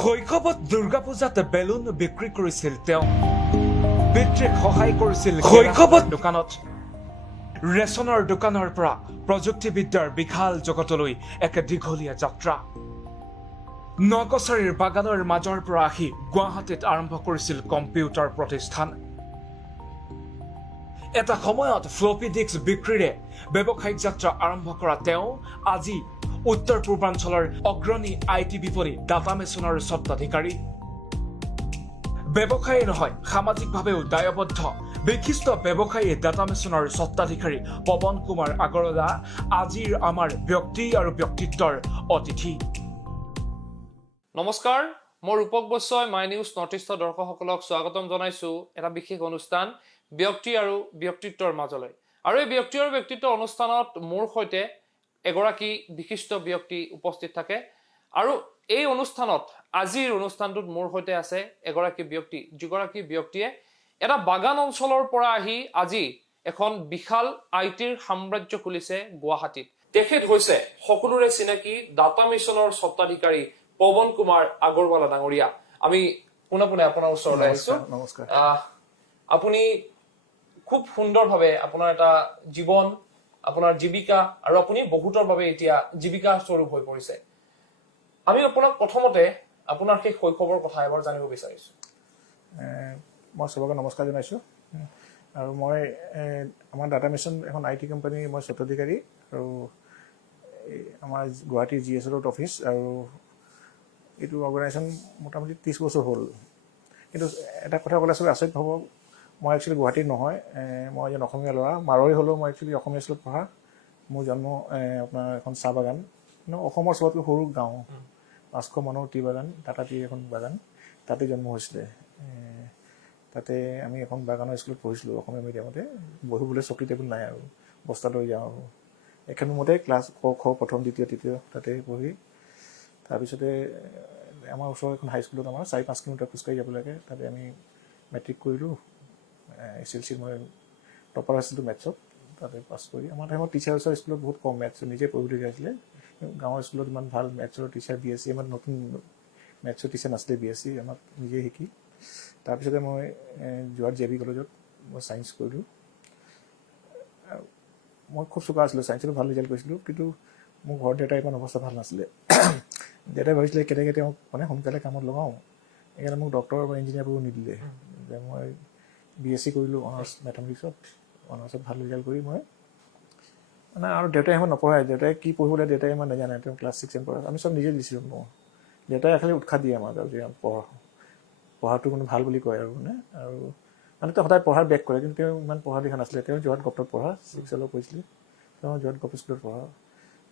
শৈশৱত দুৰ্গা পূজাত বেলুন বিক্ৰী কৰিছিল তেওঁ পিতৃক সহায় কৰিছিল শৈশৱত দোকানত ৰেচনৰ দোকানৰ পৰা প্ৰযুক্তিবিদ্যাৰ বিশাল জগতলৈ এক দীঘলীয়া যাত্ৰা নকছাৰীৰ বাগানৰ মাজৰ পৰা আহি গুৱাহাটীত আৰম্ভ কৰিছিল কম্পিউটাৰ প্ৰতিষ্ঠান এটা সময়ত ফ্লপি ডিস্ক বিক্ৰীৰে ব্যৱসায়িক যাত্ৰা আৰম্ভ কৰা তেওঁ আজি উত্তৰ পূৰ্বাঞ্চলৰ অগ্ৰণী আইটি বিপণী ডাটা মেচিনৰ স্বত্বাধিকাৰী ব্যৱসায়ী নহয় সামাজিকভাৱেও দায়বদ্ধ বিশিষ্ট ব্যৱসায়ী ডাটা মেচিনৰ স্বত্বাধিকাৰী পৱন কুমাৰ আগৰৱালা আজিৰ আমাৰ ব্যক্তি আৰু ব্যক্তিত্বৰ অতিথি নমস্কাৰ মই ৰূপক বৈশ্যই মাই নিউজ নৰ্থ ইষ্টৰ দৰ্শকসকলক স্বাগতম জনাইছো এটা বিশেষ অনুষ্ঠান ব্যক্তি আৰু ব্যক্তিত্বৰ মাজলৈ আৰু এই ব্যক্তি আৰু ব্যক্তিত্ব অনুষ্ঠানত মোৰ সৈতে এগৰাকী বিশিষ্ট ব্যক্তি উপস্থিত থাকে আৰু এই অনুষ্ঠানত আজিৰ অনুষ্ঠানটোত মোৰ সৈতে আছে এগৰাকী ব্যক্তি যিগৰাকী ব্যক্তিয়ে এটা বাগান অঞ্চলৰ পৰা আহি আজি এখন বিশাল আইটিৰ সাম্ৰাজ্য খুলিছে গুৱাহাটীত তেখেত হৈছে সকলোৰে চিনাকি ডাটা মিছনৰ স্বত্বাধিকাৰী পৱন কুমাৰ আগৰৱালা ডাঙৰীয়া আমি পুনঃ আপোনাৰ ওচৰলৈ আহিছো নমস্কাৰ আপুনি খুব সুন্দৰভাৱে আপোনাৰ এটা জীৱন আপোনাৰ জীৱিকা আৰু আপুনি বহুতৰ বাবে এতিয়া জীৱিকা স্বৰূপ হৈ পৰিছে আমি আপোনাক প্ৰথমতে আপোনাৰ সেই শৈশৱৰ কথা এবাৰ জানিব বিচাৰিছো মই সবকে নমস্কাৰ জনাইছো আৰু মই আমাৰ ডাটা মিছন এখন আইটি কোম্পানী মই স্বত্বাধিকাৰী আৰু আমাৰ গুৱাহাটী জিএছএল অফিচ আৰু এইটো অৰ্গেনাইজেশ্যন মোটামুটি 30 বছৰ হ'ল কিন্তু এটা কথা ক'লে আচলতে আচৰিত হ'ব মই একচুৱেলি গুৱাহাটীৰ নহয় মই এজন অসমীয়া ল'ৰা মাৰোৱাৰী হ'লেও মই একচুৱেলি অসমীয়া স্কুলত পঢ়া মোৰ জন্ম আপোনাৰ এখন চাহ বাগান অসমৰ চবতকৈ সৰু গাঁও 500 মানুহৰ টি বাগান টাটা টি এখন বাগান তাতে জন্ম হৈছিলে তাতে আমি এখন বাগানৰ স্কুলত পঢ়িছিলোঁ অসমীয়া মিডিয়ামতে বহিবলৈ চকী টেবুল নাই আৰু বস্তা লৈ যাওঁ আৰু এখন ৰুমতে ক্লাছ ক প্ৰথম দ্বিতীয় তৃতীয় তাতে পঢ়ি তাৰপিছতে আমাৰ ওচৰৰ এখন হাইস্কুলত আমাৰ 4-5 কিলোমিটাৰ খোজকাঢ়ি যাব লাগে তাতে আমি মেট্ৰিক কৰিলোঁ SLC মই টপাৰ আছিলোঁ মেথছত তাতে পাছ কৰি আমাৰ টাইমত টিচাৰ্ছৰ স্কুলত বহুত কম মেথছ নিজে পঢ়িবলগীয়া আছিলে গাঁৱৰ স্কুলত ইমান ভাল মেথছৰ টিচাৰ BSc আমাৰ নতুন মেথছৰ টিচাৰ নাছিলে BSc আমাক নিজে শিকি তাৰপিছতে মই যোৰহাট JB কলেজত মই ছায়েন্স কৰিলোঁ মই খুব চোকা আছিলোঁ ছায়েন্সতো ভাল ৰিজাল্ট কৰিছিলোঁ কিন্তু মোৰ ঘৰত দেউতাৰ ইমান অৱস্থা ভাল নাছিলে দেউতাই ভাবিছিলে কেনেকৈ তেওঁক মানে সোনকালে কামত লগাওঁ সেইকাৰণে মোক ডক্টৰ বা ইঞ্জিনিয়াৰ কৰিব নিদিলে যে মই BSc কৰিলোঁ অনাৰ্ছ মেথামেটিক্সত অনাৰ্ছত ভাল ৰিজাল্ট কৰি মই মানে আৰু দেউতাই ইমান নপঢ়ায় দেউতাই কি পঢ়িবলৈ দেউতাই ইমান নাজানে তেওঁ ক্লাছ 6 পঢ়া আমি চব নিজে দিছিলোঁ মোৰ দেউতাই খালি উৎসাহ দিয়ে আমাক আৰু যে পঢ়াটো মানে ভাল বুলি কয় আৰু মানে তেওঁ সদায় পঢ়াৰ বেক কৰে কিন্তু তেওঁ ইমান পঢ়া লিখা নাছিলে তেওঁ যোৰহাট গভটত পঢ়া 6 কৈছিলে তেওঁ যোৰহাট গভ স্কুলত পঢ়া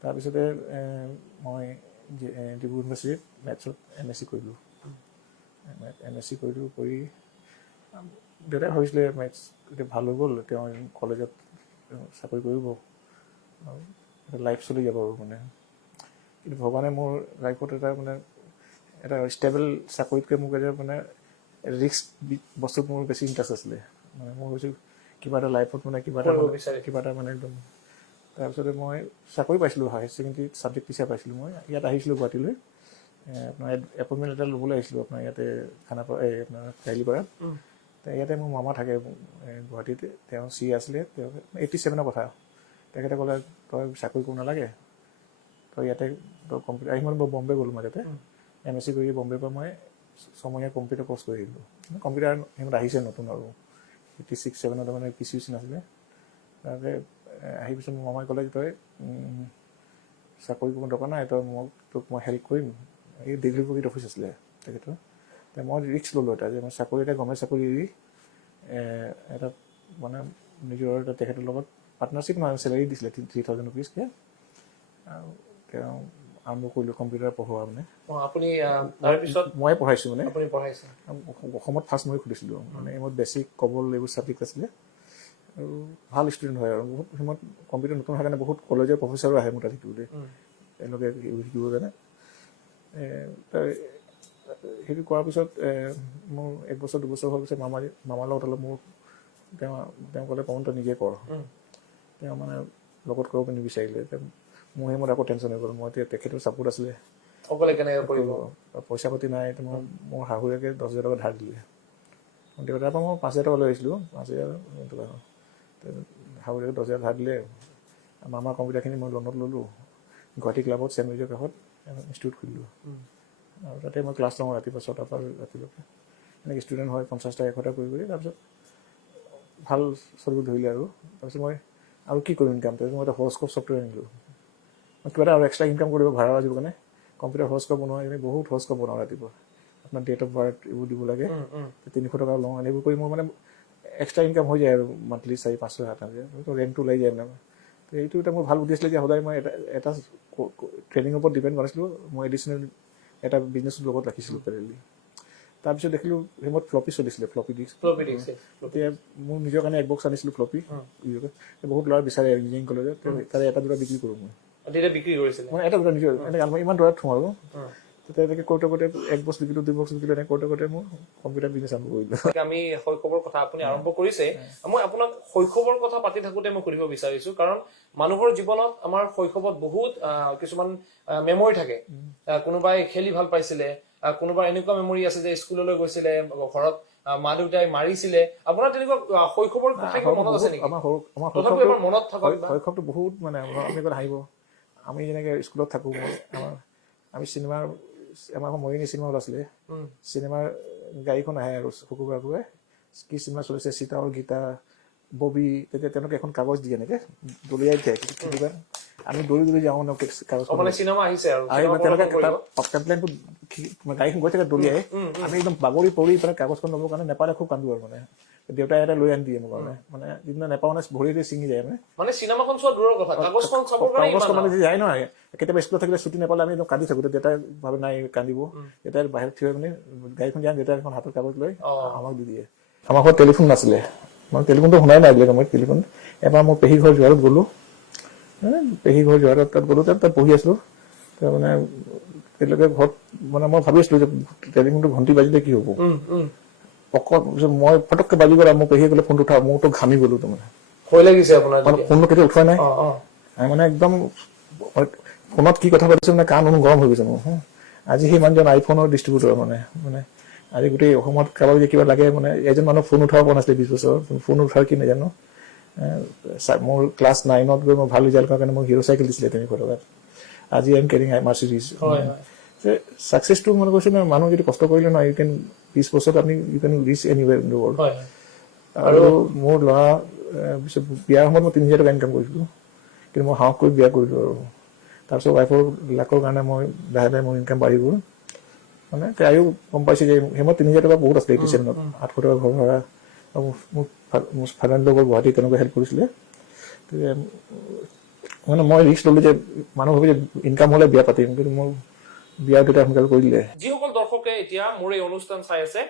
তাৰপিছতে মই ডিব্ৰুগড় ইউনিভাৰ্চিটিত মেথছত MSc কৰিলোঁ MSc কৰিলোঁ কৰি দেউতাই ভাবিছিলে মেথছ এতিয়া ভাল হৈ গ'ল তেওঁ কলেজত চাকৰি কৰিব আৰু লাইফ চলি যাব আৰু মানে কিন্তু ভগৱানে মোৰ লাইফত এটা মানে এটা ষ্টেবল চাকৰিতকৈ মোক এটা মানে ৰিস্ক বস্তুত মোৰ বেছি ইণ্টাৰেষ্ট আছিলে মানে মই ভাবিছোঁ কিবা এটা লাইফত মানে কিবা এটা মানে একদম তাৰপিছতে মই চাকৰি পাইছিলোঁ হায়াৰ ছেকেণ্ডেৰীত ছাবজেক্ট টিচাৰ পাইছিলোঁ মই ইয়াত আহিছিলোঁ গুৱাহাটীলৈ আপোনাৰ এপইণ্টমেণ্ট এটা ল'বলৈ আহিছিলোঁ আপোনাৰ ইয়াতে খানাপাৰা আপোনাৰ চাৰিআলিপাৰাত ইয়াতে মোৰ মামা থাকে গুৱাহাটীতে তেওঁ CA আছিলে তেওঁ 87ৰ কথা তেখেতে ক'লে তই চাকৰি কৰিব নালাগে তই ইয়াতে তই কম্পিউটাৰ আহি মই বম্বে গ'লোঁ মাজতে MSc কৰি বম্বেৰ পৰা মই 6 কম্পিউটাৰ কৰ্চ কৰি আহিলোঁ কম্পিউটাৰ সিহঁত আহিছে নতুন আৰু 86-87ত মানে PCUC নাছিলে তাতে আহি পিছত মোৰ মামাই ক'লে তই চাকৰি কৰিব দৰকাৰ নাই তই তোক মই হেল্প কৰিম এই ডিগ্ৰী অফিচ আছিলে তেখেতৰ মই ৰিস্ক ল'লোঁ এটা যে মই চাকৰি এটা গভৰ্ণমেণ্ট চাকৰি এৰি এটা মানে নিজৰ এটা তেখেতৰ লগত পাৰ্টনাৰশ্বিপ নহয় চেলাৰী দিছিলে 3,000 ৰুপিজকৈ আৰু তেওঁ আৰম্ভ কৰিলোঁ কম্পিউটাৰ পঢ়োৱা মানে আপুনি তাৰপিছত মই পঢ়াইছোঁ মানে আপুনি পঢ়াইছে অসমত ফাৰ্ষ্ট মই খুলিছিলোঁ মানে মোৰ বেছিক কবল এইবোৰ ছাবজেক্ট আছিলে আৰু ভাল ষ্টুডেণ্ট হয় আৰু বহুত সময়ত কম্পিউটাৰ নতুন হোৱাৰ কাৰণে বহুত কলেজৰ প্ৰফেচাৰো আহে মোৰ তাত শিকিবলৈ তেওঁলোকে শিকিবৰ কাৰণে সেইটো কৰাৰ পিছত মোৰ 1 বছৰ 2 বছৰ হোৱাৰ পিছত মামাৰ লগত অলপ মোৰ তেওঁ ক'লে পৱন তই নিজে কৰ তেওঁ মানে লগত কৰিব নিবিচাৰিলে মোৰ সেইমতে আকৌ টেনশ্যন হৈ গ'ল। মই এতিয়া তেখেতৰ ছাপোৰ্ট আছিলে, অকলে কেনেকৈ কৰিব? পইচা পাতি নাই। মোৰ শাহুৱেকে 10,000 টকা ধাৰ দিলে। দেউতাৰ পৰা মই 5,000 টকা লৈ আহিছিলোঁ, 5,000 টকা। শাহুৱেকে 10,000 ধাৰ দিলে। মামাৰ কম্পিউটাৰখিনি মই লোনত ল'লোঁ। গুৱাহাটী ক্লাবত চেণ্ট মেজৰ কাষত ইনষ্টিটিউট খুলিলোঁ, আৰু তাতে মই ক্লাছ লওঁ ৰাতিপুৱা 6টাৰ পৰা ৰাতিলৈকে। এনেকৈ ষ্টুডেণ্ট হয় 50টা 100টা কৰি তাৰপিছত ভাল চলিব ধৰিলে। আৰু তাৰপিছত মই আৰু কি কৰিম ইনকাম? তাৰপিছত মই এটা হৰস্কোপ ছফ্টৱেৰ আনিলোঁ। মই কিবা এটা আৰু এক্সট্ৰা ইনকাম কৰিব ভাড়া দিব কাৰণে কম্পিউটাৰ হৰস্কোপ বনোৱা, এনেই বহুত হৰস্কোপ বনাওঁ ৰাতিপুৱা। আপোনাৰ ডেট অফ বাৰ্থ এইবোৰ দিব লাগে, 300 টকা লওঁ। এনেবোৰ কৰি মোৰ মানে এক্সট্ৰা ইনকাম হৈ যায় আৰু মান্থলি 400-500 7,000 ৰেণ্টটো ওলাই যায় মানে। তো এইটো এটা মোৰ ভাল বুদ্ধি আছিলে যে সদায় মই এটা ট্ৰেইনিঙৰ ওপৰত ডিপেণ্ড কৰিছিলোঁ। মই এডিশ্যনেল এটা বিজনেছৰ লগত ৰাখিছিলোঁ পেৰেলি। তাৰপিছত দেখিলোঁ সেইমত ফ্লপি চলিছিলে, ফ্লপি ডিস্ক। এতিয়া মোৰ নিজৰ কাৰণে এক বক্স আনিছিলোঁ ফ্লপি। বহুত ল'ৰা বিচাৰে ইঞ্জিনিয়াৰিং কলেজত, তাৰে এটা দুটা বিক্ৰী কৰোঁ মই। বিক্ৰী কৰিছিলে মই এটা দুটা নিজৰ এনেকৈ মই ইমান দূৰত থওঁ আৰু তেতিয়া এনেকৈ কৰোঁতে এক বক্স বিকিলোঁ, 2 বক্স বিকিলোঁ, এনেকৈ কৰোঁতে মোৰ কম্পিউটাৰ বিজনেছ আৰম্ভ কৰিলোঁ। আমি শৈশৱৰ কথা আপুনি আৰম্ভ কৰিছে। মই আপোনাক শৈশৱৰ কথা পাতি থাকোঁতে মই সুধিব বিচাৰিছোঁ, কাৰণ মানুহৰ জীৱনত আমাৰ শৈশৱত বহুত কিছুমান মেমৰি থাকে। কোনোবাই খেলি ভাল পাইছিলে, কোনোবাৰ এনেকুৱা মেমৰি আছে যে স্কুললৈ গৈছিলে, ঘৰত মা দেউতাই মাৰিছিলে। আপোনাৰ তেনেকুৱা শৈশৱৰ কথা মনত আছে নেকি? আমাৰ মনত থকা শৈশৱটো বহুত মানে আমি এবাৰ হাঁহিব। আমি যেনেকৈ স্কুলত থাকোঁ, আমি আমাৰ মৰিগাঁও চিনেমা হল আছিলে, চিনেমাৰ গাড়ীখন আহে আৰু শুকুৰবাৰে কি চিনেমা চলিছে, সীতা আৰু গীতা, ববি, তেতিয়া তেওঁলোকে এখন কাগজ দিয়ে এনেকৈ দলিয়াই দিয়ে। কেতিয়াবা আমি দৌৰি দৌৰি যাওঁ ন কাগজখন, চিনেমা আহিছে আৰু তেওঁলোকে কমপ্লেইনটো গাড়ীখন গৈ থাকে দলিয়াই, আমি একদম বাগৰি পৰি পেলাই কাগজখন ল'বৰ কাৰণে নেপালে খুব কান্দো আৰু মানে দেউতাই এটা লৈ আনি দিয়ে মোৰ কাৰণে। মানে যিদিনা নেপাওঁ মানে ভৰিৰে ছিঙি যায় মানে চিনেমাখন চোৱা দূৰৰ কথা, কাগজখন মানে যে যায় নহয়। কেতিয়াবা স্কুলত থাকিলে ছুটি নাপালে আমি একদম কান্দি থাকোঁ। দেউতাই ভাবে নাই কান্দিব, দেউতাই বাহিৰত থিয় মানে গাড়ীখন যায়, দেউতাই এখন হাতত কাগজ লৈ আমাক দি দিয়ে। আমাৰ ঘৰত টেলিফোন নাছিলে, মই টেলিফোনটো শুনাই নাই দিলে মই টেলিফোন। এবাৰ মই পেহী ঘৰ যোৱাৰত গ'লোঁ, পেহী ঘৰ যোৱাৰত তাত গ'লোঁ, তাত পঢ়ি আছিলোঁ। তাৰ মানে তেওঁলোকে ঘৰত মানে মই ভাবি আছিলোঁ যে টেলিফোনটো ঘণ্টি বাজিলে কি হ'ব। মই ফটককৈ বাজি গ'ল, মোৰ পেহীয়ে ক'লে ফোনটো উঠা, মোৰতো ঘামি গ'লোঁ। তাৰমানে ভয় লাগিছে আপোনাৰ? ফোনটো কেতিয়া উঠোৱা নাই, মানে একদম ফোনত কি কথা পাতিছোঁ মানে কাণ গৰম হৈ গৈছে মোৰ। আজি সেই মানুহজন আইফোনৰ ডিষ্ট্ৰিবিউটৰ মানে আজি গোটেই অসমত কাৰোবাৰ যে কিবা লাগে মানে এজন মানুহ ফোন উঠাব পৰা নাছিলে 20 বছৰ, ফোন উঠাৰ কি নাজানো। মোৰ ক্লাছ 9ত গৈ মই ভাল ৰিজাল্ট কৰাৰ কাৰণে মোক হিৰ' চাইকেল দিছিলে 300 টকাত। আজি আই এম কেৰিং মাৰ্চিডিজ। ছাকচেছটো মানে কৈছোঁ ন, মানুহ যদি কষ্ট কৰিলে নহয়, 20 বছৰত আপুনি you can reach anywhere in the world. আৰু মোৰ ল'ৰা পিছত বিয়াৰ সময়ত মই 3,000 টকা ইনকাম কৰিছিলোঁ, কিন্তু মই সাহস কৰি বিয়া কৰিলোঁ। আৰু তাৰপিছত ৱাইফৰ লাকৰ কাৰণে মই লাহে লাহে মোৰ ইনকাম বাঢ়ি গ'ল। মানে তাইও গম পাইছে যে সেইমত 3,000 টকা বহুত আছিলে 80 চনত, 800 টকা ঘৰ ভাড়া। মোৰ ফাদাৰ লগৰ গুৱাহাটীত তেনেকৈ হেল্প কৰিছিলে। মানে মই ৰিস্ক ল'লোঁ যে মানুহ ভাবে যে ইনকাম হ'লে বিয়া পাতিম, কিন্তু মোৰ বিয়া দুটা সোনকালে কৰি দিলে। যিসকল দৰ্শকে এতিয়া মোৰ এই অনুষ্ঠান চাই আছে,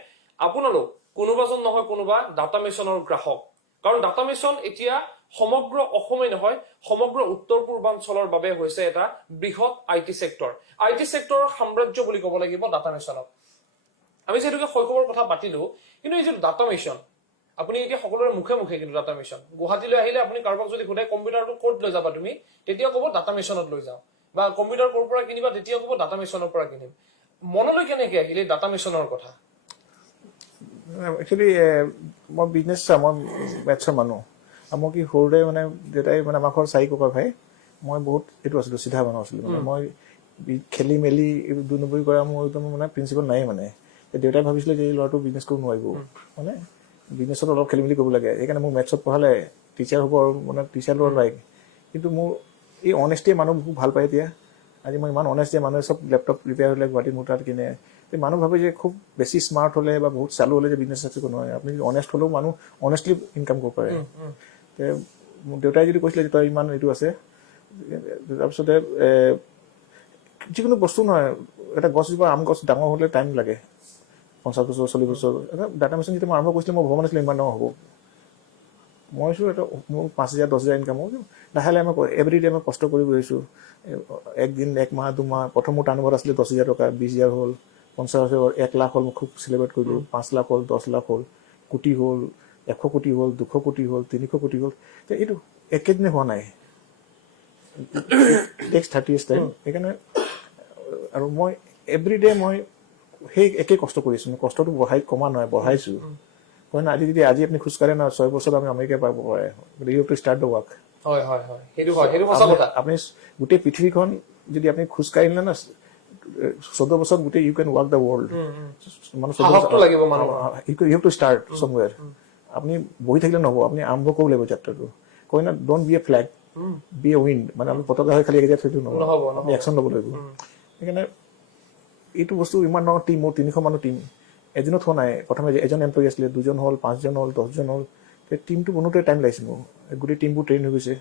আপোনালোক কোনোবাজন নহয় কোনোবা ডাটা মিছনৰ গ্ৰাহক। কাৰণ ডাটা মিছন এতিয়া সমগ্ৰ অসমেই নহয়, সমগ্ৰ উত্তৰ পূৰ্বাঞ্চলৰ বাবে হৈছে এটা বৃহৎ IT চেক্টৰ। IT চেক্টৰৰ সাম্ৰাজ্য বুলি ক'ব লাগিব ডাটা মিছনক। আমি যিহেতুকে শৈশৱৰ কথা পাতিলো, কিন্তু এই যে ডাটা মিছন, আপুনি এতিয়া সকলোৰে মুখে মুখে কিন্তু ডাটা মিছন। গুৱাহাটীলৈ আহিলে আপুনি কাৰোবাক যদি সোধে কম্পিউটাৰটো ক'ত লৈ যাবা তুমি, তেতিয়া ক'ব ডাটা মিছনত লৈ যাওঁ। বা কম্পিউটাৰ ক'ৰ পৰা কিনিবা, তেতিয়া ক'ব ডাটা মিছনৰ পৰা কিনিম। মনলৈ কেনেকৈ আহিলে ডাটা মিছনৰ কথা? একচুৱেলি মই বিজনেছ চাওঁ, মই মেথছৰ মানুহ। আৰু মই কি সৰুতে মানে দেউতাই মানে আমাৰ ঘৰত 4 ককাই ভাই, মই বহুত এইটো আছিলোঁ, চিধা মানুহ আছিলোঁ। মানে মই খেলি মেলি 2 নম্বৰ কৰা মোৰ একদম মানে প্ৰিন্সিপাল নাই। মানে দেউতাই ভাবিছিলে যে এই ল'ৰাটো বিজনেছ কৰিব নোৱাৰিব, মানে বিজনেছত অলপ খেলি মেলি কৰিব লাগে। সেইকাৰণে মোক মেথছত পঢ়ালে, টিচাৰ হ'ব আৰু মানে টিচাৰ লোৱাৰ লাইক। কিন্তু মোৰ এই অনেষ্টিয়ে মানুহ খুব ভাল পায়। এতিয়া আজি মই ইমান অনেষ্ট যে মানুহে চব লেপটপ ৰিপেয়াৰ হ'লে গুৱাহাটীত মোৰ তাত কিনে। মানুহ ভাবে যে খুব বেছি স্মাৰ্ট হ'লে বা বহুত চালু হ'লে যে বিজনেছ চাকচেছ কৰিব নোৱাৰে। আপুনি অনেষ্ট হ'লেও মানুহ অনেষ্টলি ইনকাম কৰিব পাৰে। মোৰ দেউতাই যদি কৈছিলে যে তই ইমান এইটো আছে, তাৰপিছতে যিকোনো বস্তু নহয়, এটা গছজোপা আম গছ ডাঙৰ হ'লে টাইম লাগে 50 বছৰ 40 বছৰ। ডাটা মেচিন যেতিয়া মই আৰম্ভ কৰিছিলোঁ, মই ভবা নাছিলোঁ ইমান ডাঙৰ হ'ব। মই ভাবিছোঁ এটা মোৰ 5,000 10,000 ইনকাম হ'ব। লাহে লাহে মই এভৰিডে মই কষ্ট কৰি গৈ আছোঁ। একদিন 1 মাহ 2 মাহ, প্ৰথম মোৰ টাৰ্ণঅভাৰ আছিলে 10,000 টকা, 20,000 হ'ল, 50,000 হ'ল, 1 লাখ হ'ল। মই খুব চেলিব্ৰেট কৰিলোঁ। 5 লাখ হ'ল, 10 লাখ হ'ল, কোটি হ'ল, 100 কোটি হ'ল, 200 কোটি হ'ল, 300 কোটি হ'ল। এইটো একেদিনে হোৱা নাই। টেক্স 30 years টাইম সেইকাৰণে আৰু মই এভৰিডে মই সেই একেই কষ্ট কৰিছোঁ কষ্টটো কমা নহয় বঢ়াইছোঁ কয় না আজি আপুনি খোজকাঢ়ে না 6 বছৰত আমি আমেৰিকা পাব পাৰে you to start the walk হয় হয় হয় সেইটো সঁচা কথা আপুনি গোটেই পৃথিৱীখন যদি আপুনি খোজকাঢ়িলে না 14 বছৰত গোটেই you can walk the world মানে সাহসটো লাগিব মানুহৰ ইউ টু ষ্টাৰ্ট সমৱেৰ আপুনি বহি থাকিলে নহ'ব আপুনি আৰম্ভ কৰিব লাগিব যাত্ৰাটো কয় না don't be a flag be a wind মানে আমি পতাকা হৈ খালি একেদিয়াত থৈটো নহ'ব আপুনি একশ্যন ল'ব লাগিব সেইকাৰণে এইটো বস্তু ইমান ডাঙৰ টিম মোৰ 300 মানুহ টিম এজনত হোৱা নাই প্ৰথমে এজন এমপ্লয়ী আছিলে 2জন হ'ল 5জন হ'ল 10জন হ'ল সেই টিমটো বনোতে টাইম লাগিছে মোৰ গোটেই টিমবোৰ ট্ৰেইন হৈ গৈছে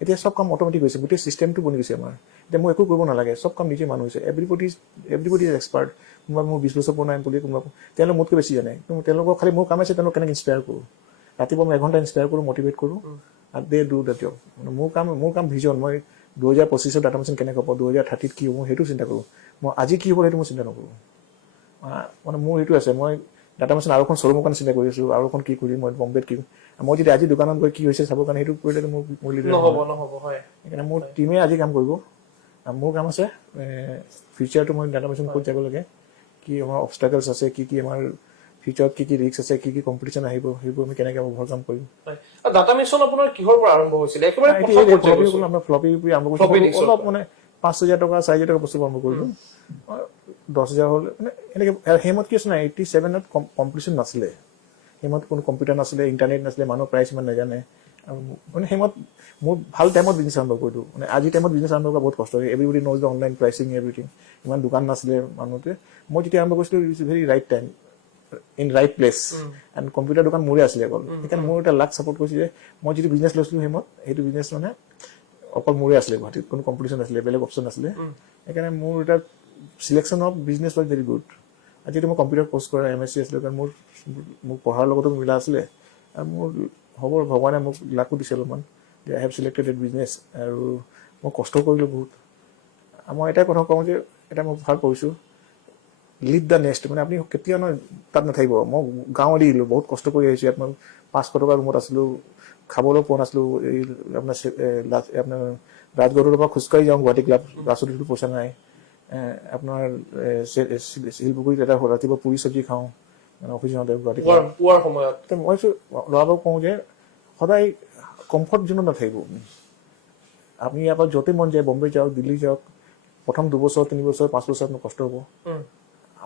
এতিয়া সব কাম অট'মেটিক হৈছে গোটেই চিষ্টেমটো বনি গৈছে আমাৰ এতিয়া মই একো কৰিব নালাগে সব কাম নিজে মানুহ হৈছে এভৰিবডি ইজ এক্সপাৰ্ট কোনোবা মোৰ 20 বছৰ পুৰণা এমপ্লয়ী কোনোবা তেওঁলোকে মোতকৈ বেছি জানে কিন্তু তেওঁলোকৰ খালি মোৰ কাম আছে তেওঁলোকক কেনেকৈ ইনস্পায়াৰ কৰোঁ ৰাতিপুৱা মই এঘণ্টা ইনস্পায়াৰ কৰোঁ মটিভেট কৰোঁ আৰু দে ডু দ্য জব মোৰ কাম ভিজন মই 2025 ডাটা মেচিন কেনেকৈ হ'ব 2030 কি হ'ব সেইটো চিন্তা কৰোঁ মই আজি কি হ'ব সেইটো মই চিন্তা নকৰোঁ মানে মোৰ এইটো আছে মই ডাটা মেচিন আৰু এখন শ্বৰুমৰ কাৰণে চিন্তা কৰি আছোঁ আৰু এখন কি কৰিম মই বম্বেত কি মই যদি আজি দোকানত গৈ কি হৈছে চাবৰ কাৰণে সেইটো কৰিলে মোৰ লিডাৰ নহ'ব হয় সেইকাৰণে মোৰ টিমে আজি কাম কৰিব মোৰ কাম আছে ফিউচাৰটো মই ডাটা মেচিন ক'ত যাব লাগে কি আমাৰ অবষ্টাকলছ আছে কি আমাৰ ফিউচাৰত কি ৰিস্ক আছে কি কম্পিটিশ্যন আহিব সেইবোৰ আমি কেনেকৈ অভাৰকাম কৰিম ডাটা মিছন আপোনাৰ কিহৰ পৰা আৰম্ভ হৈছিলে একেবাৰে আমাৰ ফ্লপি আৰম্ভ কৰিছোঁ অলপ মানে 5,000 টকা 4,000 টকা বস্তু আৰম্ভ কৰিলোঁ 10,000 হ'ল মানে এনেকৈ সেইমত কি আছে না 87ত কম্পিটিশ্যন নাছিলে সেইমত কোনো কম্পিউটাৰ নাছিলে ইণ্টাৰনেট নাছিলে মানুহ প্ৰাইচ ইমান নাজানে মানে সেইমত মোৰ ভাল টাইমত বিজনেছ আৰম্ভ কৰিলোঁ মানে আজি টাইমত বিজনেছ আৰম্ভ কৰা বহুত কষ্ট হয় everybody knows the online pricing everything ইমান দোকান নাছিলে মানুহটোৱে মই যেতিয়া আৰম্ভ কৰিছিলোঁ it's very right time in right place and computer দোকান মোৰে আছিলে অকল সেইকাৰণে মোৰ এটা লাক ছাপৰ্ট কৰিছে যে মই যিটো বিজনেছ লৈছিলোঁ সেইমত সেইটো বিজনেছ মানে অকল মোৰে আছিলে গুৱাহাটীত কোনো কম্পিটিশ্যন নাছিলে বেলেগ অপশ্যন নাছিলে সেইকাৰণে মোৰ এটা selection of business was very good আজি মই কম্পিউটাৰ কৰ্চ কৰা MSc আছিলে কাৰণ মোৰ পঢ়াৰ লগতো মিলা আছিলে আৰু মোৰ হ'ব ভগৱানে মোক লাকো দিছে অলপমান যে আই হেভ চিলেক্টেড এট বিজনেছ আৰু মই কষ্ট কৰিলোঁ বহুত মই এটাই কথা কওঁ যে এটা মই ভাল কৰিছোঁ লিড দ্য নেক্সট মানে আপুনি কেতিয়াও তাত নাথাকিব মই গাঁও এৰি দিলোঁ বহুত কষ্ট কৰি আহিছোঁ ইয়াত মই 500 টকা ৰুমত আছিলোঁ খাবলৈ পোৱা নাছিলোঁ এই আপোনাৰ ৰাজগড়ৰ পৰা খোজকাঢ়ি যাওঁ গুৱাহাটী ক্লাব ৰাজুতিটো পইচা নাই আপোনাৰ শিলপুখুৰীত এটা ৰাতিপুৱা পুৰি চব্জি খাওঁ মানে অফিচ যাওঁতে গুৱাহাটী পুৱাৰ সময়ত মই ল'ৰাবোৰক কওঁ যে সদায় কমফৰ্ট জোনত নাথাকিব আপুনি ইয়াৰ পৰা য'তে মন যায় বম্বে যাওক দিল্লী যাওক প্ৰথম 2 বছৰ 3 বছৰ 5 বছৰ আপোনাৰ কষ্ট হ'ব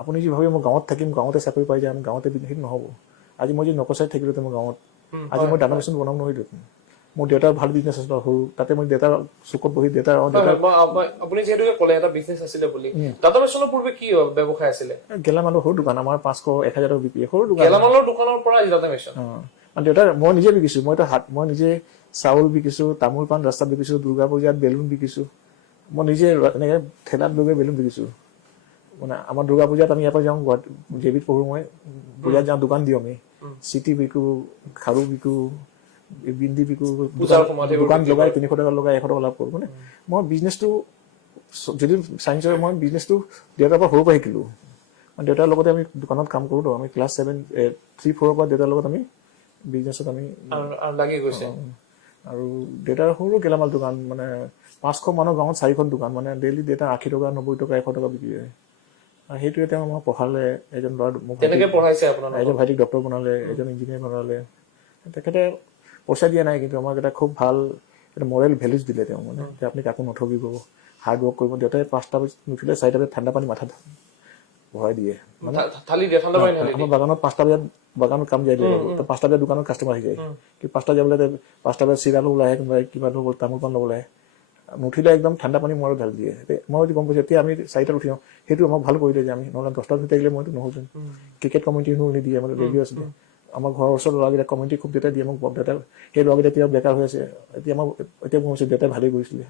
আপুনি যি ভাবে মই গাঁৱত থাকিম গাঁৱতে চাকৰি পাই যাম গাঁৱতে সেইটো নহ'ব আজি মই যদি নকচাই থাকিলোঁ মই গাঁৱত আজি মই ডাটা মেচিন বনাম নহয় মোৰ দেউতাৰ ভাল বিজনেছ আছিল সৰু তাতে মই দেউতাৰ চুকত বহি দেউতাৰ আপুনি যিহেতু ক'লে এটা বিজনেছ আছিলে বুলি ডাটা মেচিনৰ পূৰ্বে কি ব্যৱসায় আছিলে গেলামালৰ সৰু দোকান আমাৰ 500-1,000 টকা বিক্ৰী সৰু দোকান গেলামালৰ দোকানৰ পৰা ডাটা মেচিন দেউতাৰ মই নিজে বিকিছোঁ মই নিজে চাউল বিকিছোঁ তামোল পাণ ৰাস্তাত বিকিছোঁ দুৰ্গা পূজাত বেলুন বিকিছোঁ মই নিজে এনেকৈ ঠেলাত লৈ গৈ বেলুন বিকিছোঁ মানে আমাৰ দুৰ্গা পূজাত আমি ইয়াৰ পৰা যাওঁ গুৱাহাটী জেবিত পঢ়োঁ মই পূজাত যাওঁ দোকান দিওঁ আমি চিটি বিকোঁ খাৰু বিকোঁ বিন্দি বিকোঁ দোকান লগাই 300 টকা লগাই 100 টকা লাভ কৰোঁ মানে মই বিজনেছটো যদি চায়েন্সৰ মই বিজনেছটো দেউতাৰ পৰা সৰুৰ পৰা শিকিলোঁ মানে দেউতাৰ লগতে আমি দোকানত কাম কৰোঁ আমি ক্লাছ 3-4 পৰা দেউতাৰ লগত আমি বিজনেছত আমি লাগি গৈছে আৰু দেউতাৰ সৰু গেলামাল দোকান মানে 500 মানুহ গাঁৱত 4খন দোকান মানে ডেইলি দেউতা 80 টকা 90 টকা 100 টকা বিক্ৰী হয় আৰু সেইটোৱে তেওঁ আমাক পঢ়ালে এজন ল'ৰা তেনেকৈ পঢ়াইছে আপোনাৰ এজন ভাইটিক ডক্টৰ বনালে এজন ইঞ্জিনিয়াৰ বনালে তেখেতে পইচা দিয়া নাই কিন্তু আমাক এটা খুব ভাল এটা মৰেল ভেলুজ দিলে তেওঁ মানে যে আপুনি কাকো নঠগিব হাৰ্ড ৱৰ্ক কৰিব দেউতাই 5টা বজাত নুঠিলে 4টা বজাত ঠাণ্ডা পানী মাথাত ভৰাই দিয়ে মানে আমাৰ বাগানত 5টা বজাত বাগানত কাম যাই দিয়ে 5টা বজাত দোকানত কাষ্টমাৰ আহি যায় কিন্তু 5টা যাবলৈ 5টা বজাত চিৰালো ওলাই আহে কোনোবাই কিবা তামোল পাণ ল'বলৈ আহে নুঠিলে একদম ঠাণ্ডা পানী মূৰত ঢালি দিয়ে মই যদি গম পাইছোঁ এতিয়া আমি 4টাত উঠি যাওঁ সেইটো আমাক ভাল কৰিলে যে আমি নহ'লে 10টাত উঠি থাকিলে মইতো নহ'লহেঁতেন ক্ৰিকেট কমিউনিটিনো নিদিয়ে আমাৰ ৰেডিঅ' আছিলে আমাৰ ঘৰৰ ওচৰৰ ল'ৰাকেইটা কমিউনিটি খুব দেউতাই দিয়ে মোক দেউতা সেই ল'ৰাকেইটা এতিয়া বেকাৰ হৈ আছে এতিয়া মই এতিয়া কৈছোঁ দেউতাই ভালেই কৰিছিলে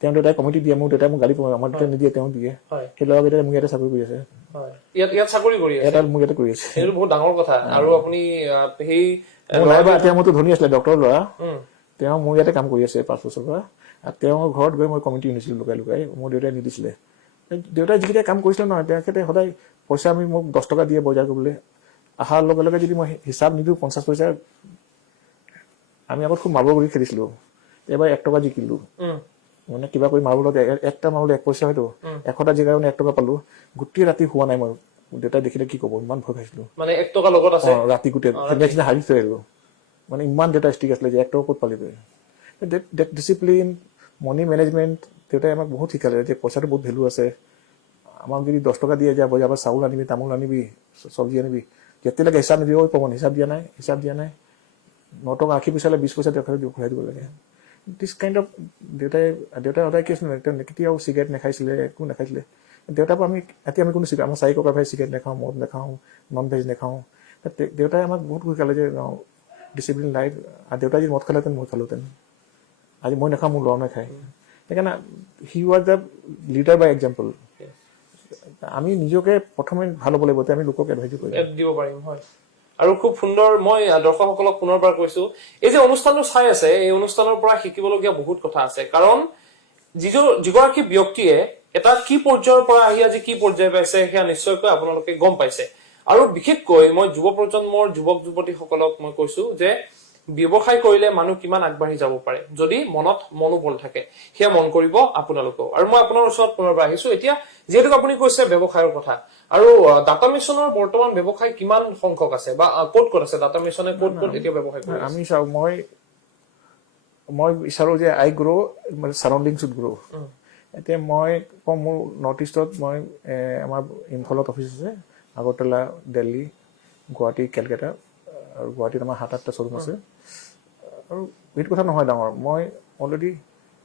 তেওঁ দেউতাই কমিটি দিয়ে মোক দেউতাই মোক গালি পায় আমাৰ দেউতাই নিদিয়ে তেওঁ দিয়ে সেই ল'ৰাকেইটাই মোক ইয়াতে চাকৰি কৰি আছে ইয়াত চাকৰি কৰি আছে এটা মোক ইয়াতে কৰি আছে সেইটো বহুত ডাঙৰ কথা আৰু আপুনি সেই নাইবা এতিয়া মোৰতো ধনী আছিলে ডক্টৰৰ ল'ৰা তেওঁ মোৰ ইয়াতে কাম কৰি আছে 5 বছৰৰ পৰা আৰু তেওঁৰ ঘৰত গৈ মই কমিটি শুনিছিলোঁ লুকাই লুকাই মোৰ দেউতাই নিদিছিলে দেউতাই যিকেইটা কাম কৰিছিলে নহয় তেখেতে সদায় পইচা আমি মোক 10 টকা দিয়ে বজাৰ কৰিবলৈ অহাৰ লগে লগে যদি মই হিচাপ নিদিওঁ 50 পইচা আমি আগত খুব মাৰ্বল কৰি খেলিছিলোঁ এবাৰ 1 টকা জিকিলোঁ মানে কিবা কৰি মাৰ্বলত একটা মাৰ্বল 1 পইচা হয়তো 100টা জেগাৰ কাৰণে 1 টকা পালো গোটেই ৰাতি হোৱা নাই মই দেউতাই দেখিলে কি ক'ব ইমান ভয় খাইছিলো মানে 1 টকা লগত আছে ৰাতি গোটেই নেক্সট দিনা হাৰি থৈ আহিলো মানে ইমান দেউতা ষ্টিক আছিলে যে 1 টকা ক'ত পালিগৈ ডেট ডিচিপ্লিন মানি মেনেজমেণ্ট দেউতাই আমাক বহুত শিকালে যে পইচাটো বহুত ভেলু আছে আমাক যদি 10 টকা দিয়ে যাব যাবা চাউল আনিবি তামোল আনিবি চব্জি আনিবি যেতিয়ালৈকে হিচাপ নিদিব পমন হিচাপ দিয়া নাই 9 টকা 80 পইচালে 20 পইচা ঘূৰাই দিব লাগে দিছ কাইণ্ড অফ দেউতাই সদায় কি আছিলে কেতিয়াও চিগাৰেট নাখাইছিলে একো নাখাইছিলে দেউতাৰ পৰা এতিয়া আমি কোনো চিগাৰেট আমাৰ 4 ককা ভাই চিগাৰেট নাখাওঁ মদ নাখাওঁ নন ভেজ নাখাওঁ দেউতাই আমাক বহুত শিকালে যে ডিচিপ্লিন লাইফ আৰু দেউতাই যদি মদ খালেহেঁতেন মই খালোহেঁতেন আজি মই নাখাওঁ মোৰ ল'ৰা নাখায় সেইকাৰণে he was the leader by example আমি নিজকে প্ৰথমে ভাল হ'ব লাগিব আমি লোকক এডভাইজ দিব পাৰিম হয় আৰু খুব সুন্দৰ মই দৰ্শকসকলক পুনৰবাৰ কৈছো এই যে অনুষ্ঠানটো চাই আছে এই অনুষ্ঠানৰ পৰা শিকিবলগীয়া বহুত কথা আছে কাৰণ যিগৰাকী ব্যক্তিয়ে এটা কি পৰ্যায়ৰ পৰা আহি আজি কি পৰ্যায় পাইছে সেয়া নিশ্চয়কৈ আপোনালোকে গম পাইছে আৰু বিশেষকৈ মই যুৱ প্ৰজন্মৰ যুৱক যুৱতীসকলক মই কৈছো যে ব্যৱসায় কৰিলে মানুহ কিমান আগবাঢ়ি যাব পাৰে যদি মনত মনোবল থাকে সেয়া মন কৰিব আপোনালোকেও আৰু মই আপোনাৰ ওচৰত পুনৰবাৰ আহিছো এতিয়া যেহেতু আপুনি কৈছে ব্যৱসায়ৰ কথা আৰু ডাটা মিছনৰ বৰ্তমান ব্যৱসায় কিমান সংখ্যক আছে বা ক'ত আছে ডাটা মিছনে ক'ত এতিয়া ব্যৱসায় কৰি আমি চাও মই বিচাৰো যে আই গ্ৰো মানে সাৰাউণ্ডিং শুড গ্ৰো এতিয়া মই কম মোৰ নৰ্থ ইষ্টত মই আমাৰ ইম্ফলত অফিচ আছে আগৰতলা দিল্লী গুৱাহাটী কেলকাতা আৰু গুৱাহাটীত আমাৰ 7-8টা শ্বৰুম আছে আৰু এইটো কথা নহয় ডাঙৰ মই অলৰেডি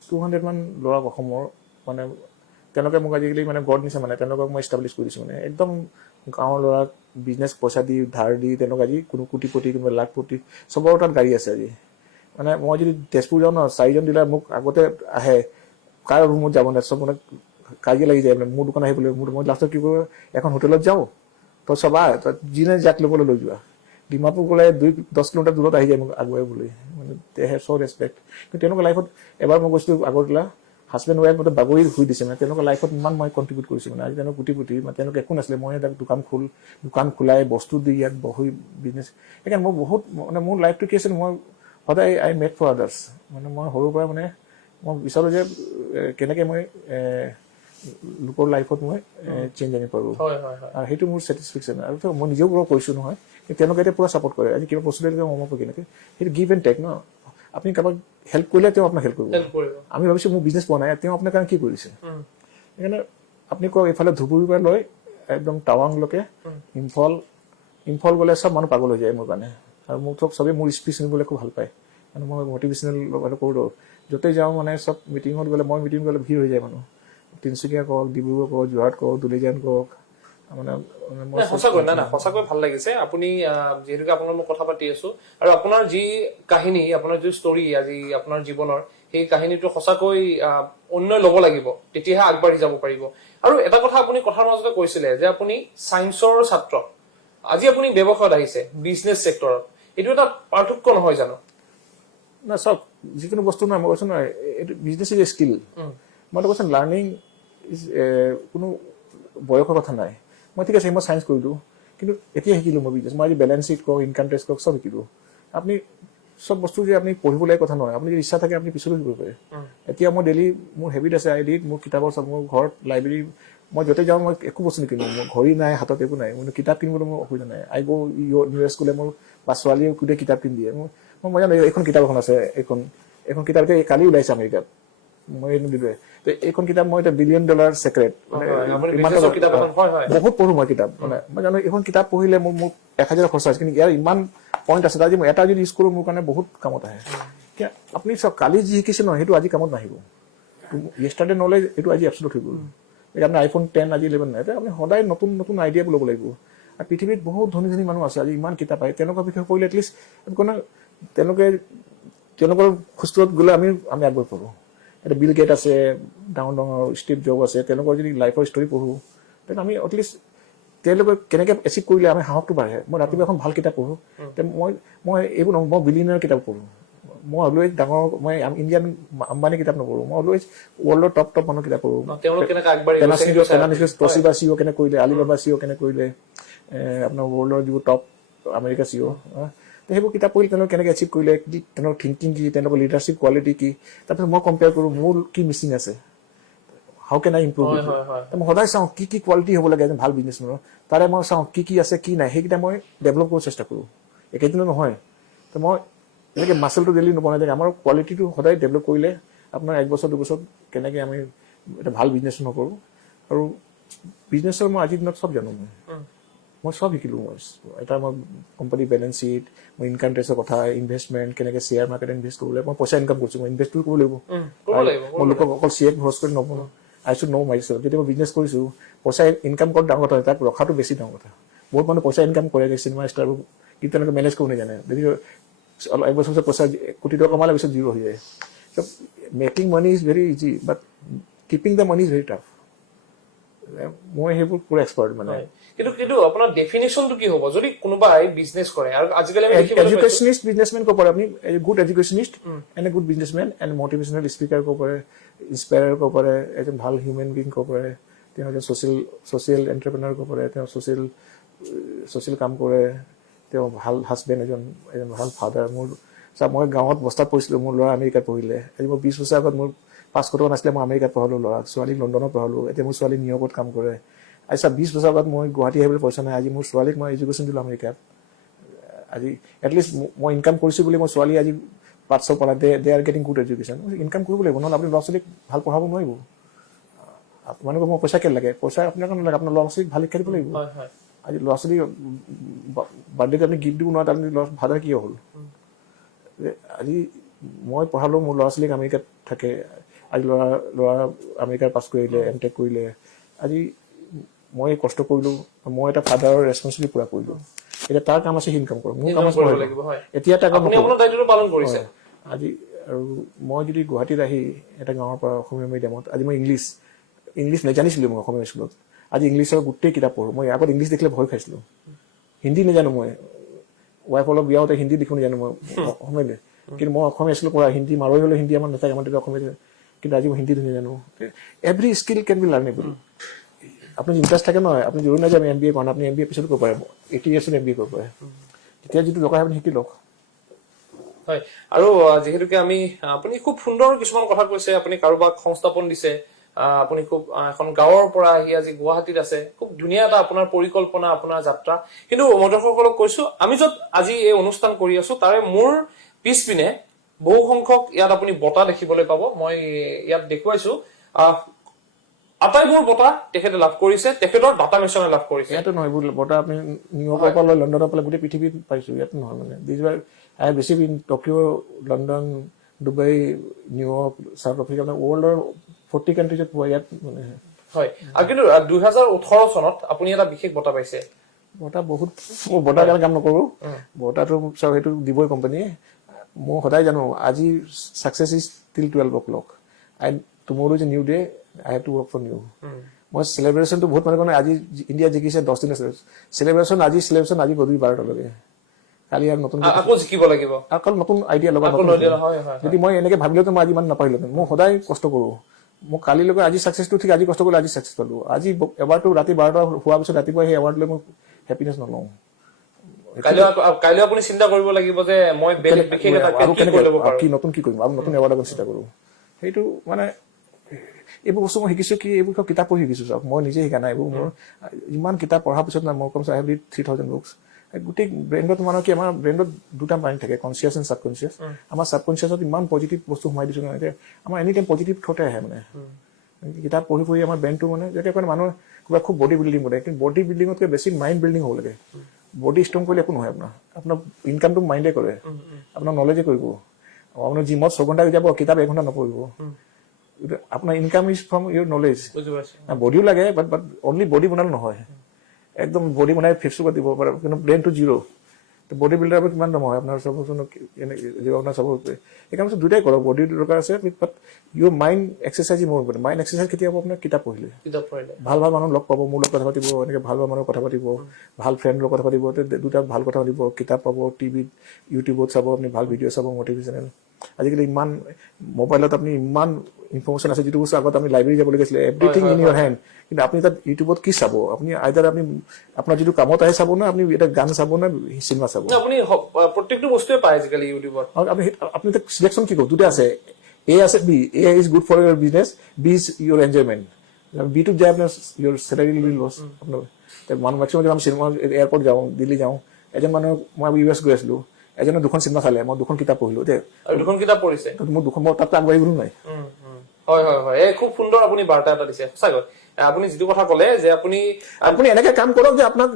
200 মান ল'ৰা অসমৰ মানে তেওঁলোকে মোক আজিকালি মানে গড নিছে মানে তেওঁলোকক মই এষ্টাব্লিছ কৰিছোঁ মানে একদম গাঁৱৰ ল'ৰাক বিজনেছ পইচা দি ধাৰ দি তেওঁলোক আজি কোনো কোটিপতি কোনোবা লাখপতি চবৰ তাত গাড়ী আছে আজি মানে মই যদি তেজপুৰ যাওঁ ন 4জন ডিলাৰ মোক আগতে আহে কাৰ ৰুমত যাব নাই চব মানে কাজিয়া লাগি যায় মানে মোৰ দোকান আহিবলৈ মই লাষ্টত কি কৰোঁ এখন হোটেলত যাওঁ তই চাবা তই যিনে যাক ল'বলৈ লৈ যোৱা ডিমাপুৰ গ'লে 2-10 কিলোমিটাৰ দূৰত আহি যায় মোক আগুৱাই বুলি মানে দে হেভ চ' ৰেচপেক্ট কিন্তু তেওঁলোকৰ লাইফত এবাৰ মই গৈছিলোঁ আগৰতলা হাজবেণ্ড ৱাইফ মতে বাগৰি শুই দিছে মানে তেওঁলোকৰ লাইফত ইমান মই কণ্ট্ৰিবিউট কৰিছোঁ মানে আজি তেওঁলোক কোটিপতি মানে তেওঁলোকে একো নাছিলে মই এটা দোকান খোলাই বস্তু দি ইয়াত বহি বিজনেছ সেইকাৰণে মই বহুত মানে মোৰ লাইফটো কি আছিল মই সদায় আই মেড ফৰ আদাৰ্ছ মানে মই সৰুৰ পৰা মানে মই বিচাৰোঁ যে কেনেকৈ মই লোকৰ লাইফত মই চেঞ্জ আনিব পাৰোঁ আৰু সেইটো মোৰ ছেটিছফেকশ্যন আৰু মই নিজেও পুৰা কৈছোঁ নহয় তেওঁলোকে এতিয়া পুৰা ছাপৰ্ট কৰে আজি কিবা বস্তু দিলে মই কেনেকৈ সেইটো গিভ এণ্ড টেক ন আপুনি কাৰোবাক হেল্প কৰিলে তেওঁ আপোনাক হেল্প কৰিব আমি ভাবিছোঁ মোৰ বিজনেছ পোৱা নাই তেওঁ আপোনাৰ কাৰণে কি কৰিছে সেইকাৰণে আপুনি কওক এইফালে ধুবুৰীৰ পৰা লৈ একদম টাৱাংলৈকে ইম্ফল গ'লে চব মানুহ পাগল হৈ যায় মোৰ কাৰণে আৰু মোক চবেই মোৰ স্পীচ শুনিবলৈ খুব ভাল পায় মানে মই মটিভেশ্যনেল কৰোঁ য'তে যাওঁ মানে চব মিটিঙত গ'লে মই মিটিং গ'লে ভিৰ হৈ যায় মানুহ তিনিচুকীয়া কওক ডিব্ৰুগড় কওক যোৰহাট কওক দুলিজান কওক সঁচাকৈ ভাল লাগিছে আপুনি যিহেতুকে আপোনাৰ লগত কথা পাতি আছো আৰু আপোনাৰ যি কাহিনী আপোনাৰ যি ষ্টৰী আজি আপোনাৰ জীৱনৰ সেই কাহিনীটো সঁচাকৈ অন্যই ল'ব লাগিব তেতিয়াহে আগবাঢ়ি যাব পাৰিব আৰু এটা কথা আপুনি কথাৰ মাজতে কৈছিলে যে আপুনি ছায়েন্সৰ ছাত্ৰ আজি আপুনি ব্যৱসায়ত আহিছে বিজনেছ ছেক্টৰত এইটো এটা পাৰ্থক্য নহয় জানো না চব যিকোনো বস্তু নহয় মই কৈছোঁ নহয় এইটো বিজনেছ ইজ এ স্কিল মইতো কৈছোঁ লাৰ্ণিং ইজ কোনো বয়সৰ কথা নাই মই ঠিক আছে মই ছায়েন্স কৰিলোঁ কিন্তু এতিয়া শিকিলোঁ মই বিজনেছ মই আজি বেলেঞ্চ শ্বীট কওক ইনকাম টেক্স কওক চব শিকিলোঁ আপুনি চব বস্তু যে আপুনি পঢ়িবলগীয়া কথা নহয় আপুনি যদি ইচ্ছা থাকে আপুনি পিছলৈ শিকিব পাৰে এতিয়া মই ডেইলি মোৰ হেবিট আছে আই ডিত মোৰ কিতাপৰ চব মোৰ ঘৰত লাইব্ৰেৰী মই য'তে যাওঁ মই একো বস্তু নিকিনো মোৰ ঘড়ী নাই হাতত একো নাই মোৰ কিতাপ কিনিবলৈ মোৰ অসুবিধা নাই আই গো ইউএছ গ'লে মোৰ বা ছোৱালীয়ে গোটেই কিতাপ কিনি দিয়ে মই জানো এইখন কিতাপ এখন আছে এইখন কিতাপ এতিয়া কালি ওলাইছে আমেৰিকাত মই দিলোৱে এইখন কিতাপ মই এতিয়া $1 বিলিয়ন ছেক্ৰেট মানে বহুত পঢ়ো মই কিতাপ মানে মই জানো এইখন কিতাপ পঢ়িলে মোৰ 1000 খৰচ আছে কিন্তু ইয়াৰ ইমান পইণ্ট আছে আজি মই এটা যদি ইউজ কৰোঁ মোৰ কাৰণে বহুত কামত আহে এতিয়া আপুনি চাওক কালি যি শিকিছে নহয় সেইটো আজি কামত নাহিব য়েষ্টাৰডে নলেজ এইটো আজি এপচলুট হৈ গ'ল এতিয়া আপুনি আইফোন 10 আজি 11 নাই এতিয়া আপুনি সদায় নতুন নতুন আইডিয়া ল'ব লাগিব আৰু পৃথিৱীত বহুত ধনী ধনী মানুহ আছে আজি ইমান কিতাপ আহে তেনেকুৱা বিষয়ে পঢ়িলে এটলিষ্ট তেওঁলোকৰ খোজটোত গ'লে আমি আগবাঢ়ি পঢ়োঁ এতিয়া বিল গেট আছে ডাঙৰ ডাঙৰ ষ্টিভ জব আছে তেওঁলোকৰ যদি লাইফৰ ষ্টৰী পঢ়োঁ তেনে আমি এটলিষ্ট তেওঁলোকে কেনেকৈ এচিভ কৰিলে আমি সাহসটো বাঢ়ে মই ৰাতিপুৱা এখন ভাল কিতাপ পঢ়োঁ মই এইবোৰ নহয় মই বিলিয়নাৰ কিতাপ পঢ়োঁ মই অলৱেজ ডাঙৰ মই ইণ্ডিয়ান আম্বানী কিতাপ নপঢ়োঁ মই অলৱেজ ৱৰ্ল্ডৰ টপ মানুহৰ কিতাপ পঢ়োঁ টচিবা চিঅ' কেনে কৰিলে আলিবাবা চিঅ' কেনে কৰিলে আপোনাৰ ৱৰ্ল্ডৰ যিবোৰ টপ আমেৰিকা চিঅ' সেইবোৰ কিতাপ পঢ়ি তেওঁলোকে কেনেকৈ এচিভ কৰিলে, তেওঁলোকৰ থিংকিং কি, তেওঁলোকৰ লিডাৰশ্বিপ কোৱালিটি কি, তাৰপিছত মই কম্পেয়াৰ কৰোঁ মোৰ কি মিচিং আছে, হাউ কেন আই ইম্প্ৰুভ। মই সদায় চাওঁ কি কি কোৱালিটি হ'ব লাগে এজন ভাল বিজনেছমেনৰ, তাৰে মই চাওঁ কি কি আছে কি নাই, সেইকেইটা মই ডেভেলপ কৰিব চেষ্টা কৰোঁ। একেদিনো নহয়, তো মই এনেকৈ মাচলটো ডেইলি নবনাই থাকে। আমাৰ কোৱালিটিটো সদায় ডেভেলপ কৰিলে আপোনাৰ 1 বছৰ 2 বছৰ কেনেকৈ আমি এটা ভাল বিজনেছমেন কৰোঁ। আৰু বিজনেছৰ মই আজিৰ দিনত চব জানো, মই চব শিকিলোঁ। মই কোম্পানী বেলেঞ্চ শ্বীট, মই ইনকাম টেক্সৰ কথা, ইনভেষ্টমেণ্ট, কেনেকৈ শ্বেয়াৰ মাৰ্কেট ইনভেষ্ট কৰিব লাগে, মই পইচা ইনকাম কৰিছোঁ, মই ইনভেষ্টটো কৰিব লাগিব। মই লোকক অকল শ্বেয়াৰ খৰচ কৰি নবনো, আই শুড ন' মাইছেল্ফ। যেতিয়া মই বিজনেছ কৰিছোঁ, পইচা ইনকাম কৰাটো ডাঙৰ কথা, তাক ৰখাটো বেছি ডাঙৰ কথা। বহুত মানুহ পইচা ইনকাম কৰে, চিনেমা ষ্টাৰবোৰ, কিন্তু তেওঁলোকে মেনেজ কৰিব নাজানে। যদি 1 বছৰ পিছত পইচা কোটি টকা কমালে পিছত জিৰ' হৈ যায়। So' making money is very easy, but keeping the money is very tough. মই সেইবোৰ পুৰা এক্সপাৰ্ট মানে। কিন্তু আপোনাৰ ডেফিনেশ্যনটো কি হ'ব যদি কোনোবাই বিজনেছ কৰে? আৰু আজিকালি আমি দেখিবলৈ পাইছোঁ এডুকেশ্যনিষ্ট বিজনেছমেন ক'ব পাৰে আপুনি, good educationist and a good businessmen and motivational speaker ক'ব পাৰে, ইনস্পায়াৰ ক'ব পাৰে, এজন ভাল হিউমেন বিং ক'ব পাৰে, তেওঁ এজন ছ'চিয়েল এণ্টাৰপ্ৰেনাৰ ক'ব পাৰে, তেওঁ ছ'চিয়েল কাম কৰে, তেওঁ ভাল হাজবেণ্ড, এজন ভাল ফাদাৰ। মই গাঁৱত বস্তাত পঢ়িছিলোঁ, মোৰ ল'ৰা আমেৰিকাত পঢ়িলে। আজি মই 20 বছৰ আগত মোৰ 500 টকা নাছিলে, মই আমেৰিকাত পঢ়ালোঁ ল'ৰাক, ছোৱালীক লণ্ডনত পঢ়ালোঁ, এতিয়া মোৰ ছোৱালী নিউয়ৰ্কত কাম কৰে। আজি 20 বছৰ আগত মই গুৱাহাটী আহিবলৈ পইচা নাই, আজি মোৰ ছোৱালীক মই এডুকেশ্যন দিলোঁ আমেৰিকাত। আজি এটলিষ্ট মই ইনকাম কৰিছোঁ বুলি মোৰ ছোৱালী আজি 500 পালে, they are getting good education. Income কৰিব লাগিব, নহ'লে আপুনি ল'ৰা ছোৱালীক ভাল পঢ়াব নোৱাৰিব। আপোনালোকক মই পইচা কেলৈ লাগে? পইচা আপোনাৰ কাৰণে লাগে, আপোনাৰ ল'ৰা ছোৱালীক ভাল শিক্ষা দিব লাগিব। আজি ল'ৰা ছোৱালী বাৰ্থডেত আপুনি গিফ্ট দিব নোৱাৰে, আপুনি ল'ৰা ভাদা কিয় হ'ল? আজি মই পঢ়ালোঁ, মোৰ ল'ৰা ছোৱালীক আমেৰিকাত থাকে, আজি ল'ৰা আমেৰিকাৰ পাছ কৰিলে, এমটেক কৰিলে। আজি মই কষ্ট কৰিলোঁ, মই এটা ফাদাৰৰ ৰেছপনচিবিলিটি পূৰা কৰিলোঁ। এতিয়া তাৰ কাম আছে ইনকাম কৰোঁ, মোৰ কাম আছে এতিয়া এটা কাম কৰিছে। আজি আৰু মই যদি গুৱাহাটীত আহি এটা গাঁৱৰ পৰা অসমীয়া মিডিয়ামত, আজি মই ইংলিছ নাজানিছিলোঁ মই অসমীয়া স্কুলত, আজি ইংলিছৰ গোটেই কিতাপ পঢ়োঁ। মই আগত ইংলিছ দেখিলে ভয় খাইছিলোঁ, হিন্দী নাজানো মই, ৱাইফ অলপ বিয়া হওঁতে হিন্দী লিখোঁ নাজানো মই, অসমীয়া। কিন্তু মই অসমীয়া স্কুলৰ পৰা হিন্দী মাৰোৱাৰী হ'লে হিন্দী আমাৰ নাথাকে, আমাৰ তেতিয়া অসমীয়া, কিন্তু আজি মই হিন্দী নাজানো। Every skill can be learnable. আপোনাৰ ইণ্টাৰেষ্ট থাকে নহয়, আপুনি জৰুৰী নাই যে আমি MBA কৰা, আপুনি MBA পিছত কৰিব পাৰে, 80 years MBA কৰিব পাৰে। তেতিয়া যিটো দৰকাৰ আপুনি শিকি লওক। হয়, আৰু যিহেতুকে আপুনি খুব সুন্দৰ কিছুমান কথা কৈছে, আপুনি কাৰোবাক সংস্থাপন দিছে, আপুনি খুব এখন গাঁৱৰ পৰা আহি আজি গুৱাহাটীত আছে, খুব ধুনীয়া এটা আপোনাৰ পৰিকল্পনা, আপোনাৰ যাত্ৰা। কিন্তু মই দৰ্শকসকলক কৈছো, আমি য'ত আজি এই অনুষ্ঠান কৰি আছো তাৰে মোৰ পিছপিনে বহু সংখ্যক ইয়াত আপুনি বঁটা দেখিবলৈ পাব। মই ইয়াত দেখুৱাইছো, আটাইবোৰ বঁটা তেখেতে লাভ কৰিছে, তেখেতৰ ডাটা মিছনে লাভ কৰিছে। ইয়াতো নহয় এইবোৰ বঁটা, আপুনি নিউয়ৰ্কৰ পৰা লৈ লণ্ডনৰ পৰা গোটেই পৃথিৱীত পাইছো, ইয়াতো নহয় মানে। I have received in Tokyo', London, Dubai, New York, South Africa, মানে ৱৰ্ল্ডৰ 40 কাণ্ট্ৰিজত পোৱা ইয়াত মানে। হয়, আৰু কিন্তু 2018 চনত আপুনি এটা বিশেষ বঁটা পাইছে। বঁটা বহুত, মই বঁটাৰ কাৰণে কাম নকৰোঁ, বঁটাটো চাওক সেইটো দিবই কোম্পানীয়ে। মই সদায় জানো আজি success is till 12 o'clock, tomorrow is a new day, I have to work for new. মই চেলিব্ৰেশ্যনটো বহুত মানে কাৰণে, আজি ইণ্ডিয়া জিকিছে 10 দিন আছে চেলিব্ৰেশ্যন, আজি গধূলি 12টালৈকে, কালি আৰু নতুন আকৌ জিকিব লাগিব, আকৌ নতুন আইডিয়া ল'ব। যদি মই এনেকে ভাবিলেতো মই আজি ইমান নাপাৰিলোহেঁতেন। মই সদায় কষ্ট কৰোঁ, মই কালিলৈকে আজি ছাকচেছটো ঠিক, আজি কষ্ট কৰিলে আজি ছাকচেছ পালোঁ। আজি এবাৰটো ৰাতি 12টা হোৱাৰ পিছত ৰাতিপুৱা সেই এৱাৰ্ড লৈ মই হেপিনেছ নলওঁ। কাইলৈ আপুনি চিন্তা কৰিব লাগিব যে মই কি নতুন কি কৰিম, আৰু নতুন এৱাৰ্ড চিন্তা কৰোঁ। সেইটো মানে এইবোৰ বস্তু মই শিকিছোঁ কি, এইবোৰ কিতাপ পঢ়ি শিকিছোঁ। চাওক মই নিজে শিকা নাই, এইবোৰ মোৰ ইমান কিতাপ পঢ়াৰ পিছত না, মই কমচে আই হেভ ৰিড 3000 বুকছ। গোটেই ব্ৰেইনত মানে কি, আমাৰ ব্ৰেইনত দুটা মাইণ্ড থাকে, কনচিয়াছ এণ্ড ছাবকনচিয়াছ। আমাৰ ছাবকনচিয়াছত ইমান পজিটিভ বস্তু সোমাই দিছোঁ নহয়, আমাৰ এনি টাইম পজিটিভ থটে আহে মানে। কিতাপ পঢ়ি পঢ়ি আমাৰ ব্ৰেইনটো মানে, যাতে মানুহে কিবা খুব বডি বিল্ডিং কৰে, কিন্তু বডি বিল্ডিঙতকৈ বেছি মাইণ্ড বিল্ডিং হ'ব লাগে। বডি ষ্ট্ৰং কৰিলে একো নহয়, আপোনাৰ ইনকামটো মাইণ্ডে কৰে, আপোনাৰ নলেজে কৰিব। আপোনাৰ জিমত 6 ঘণ্টা যাব, কিতাপ 1 ঘণ্টা নপঢ়িব। আপোনাৰ income is from your knowledge. বডিও লাগে, বাট অনলি বডি বনালে নহয়, একদম বডি বনাই ফিক্স কৰি দিব পাৰে, কিন্তু ব্ৰেইনটো জিৰ'। বডি বিল্ডাৰ কিমান দাম হয় আপোনাৰ, চাব আপোনাৰ চাব। সেইকাৰণে দুটাই কৰক, বডিৰ দৰকাৰ আছে, বাট ইউৰ মাইণ্ড এক্সাৰচাইজ মোৰ ওপৰত। মাইণ্ড এক্সাৰচাইজ কেতিয়া হ'ব? আপোনাৰ কিতাপ পঢ়িলে। ভাল মানুহ লগ পাব, মোৰ লগত কথা পাতিব, এনেকৈ ভাল মানুহৰ কথা পাতিব, ভাল ফ্ৰেণ্ডৰ কথা পাতিব, দুটা ভাল কথা পাতিব, কিতাপ পাব, টিভিত ইউটিউবত চাব, আপুনি ভাল ভিডিঅ' চাব, মটিভেশ্যনেল। আজিকালি ইমান মোবাইলত আপুনি ইমান ইনফৰমেশ্যন আছে, যিটো বস্তু আগত আমি লাইব্ৰেৰী যাব লাগিছিলে, এভৰিথিং ইন ইয়ৰ হেণ্ড। কিন্তু আপুনি তাত ইউটিউবত কি চাব আপুনি আইদাৰ আপুনি আপোনাৰ যিটো কামত আহে চাব না আপুনি এটা গান চাব না চিনেমা চাব আপুনি প্ৰত্যেকটো বস্তুৱে পায় আজিকালি ইউটিউবত আপুনি তাক চিলেকশ্যন কি কৰো দুটা আছে এ আছে B A is good for your business B is your enjoyment বিটোত যায় আপোনাৰ ইউৰ চেলাৰী উইল লছ আপোনাৰ মানুহ মেক্সিমাম আমি চিনেমা এয়াৰপৰ্ট যাওঁ দিল্লী যাওঁ এজন মানুহ মই US গৈ আছিলো এজনে 2খন চিনেমা চালে মই 2খন কিতাপ পঢ়িলো দেই 2খন কিতাপ পঢ়িছে মোৰ 2খন মই তাত আগবাঢ়িবলৈ নাই হয় হয় হয় এই খুব সুন্দৰ আপুনি বাৰ্তা এটা দিছে সঁচাকৈ আপুনি যিটো কথা ক'লে যে আপুনি এনেকে কাম কৰক যে আপোনাক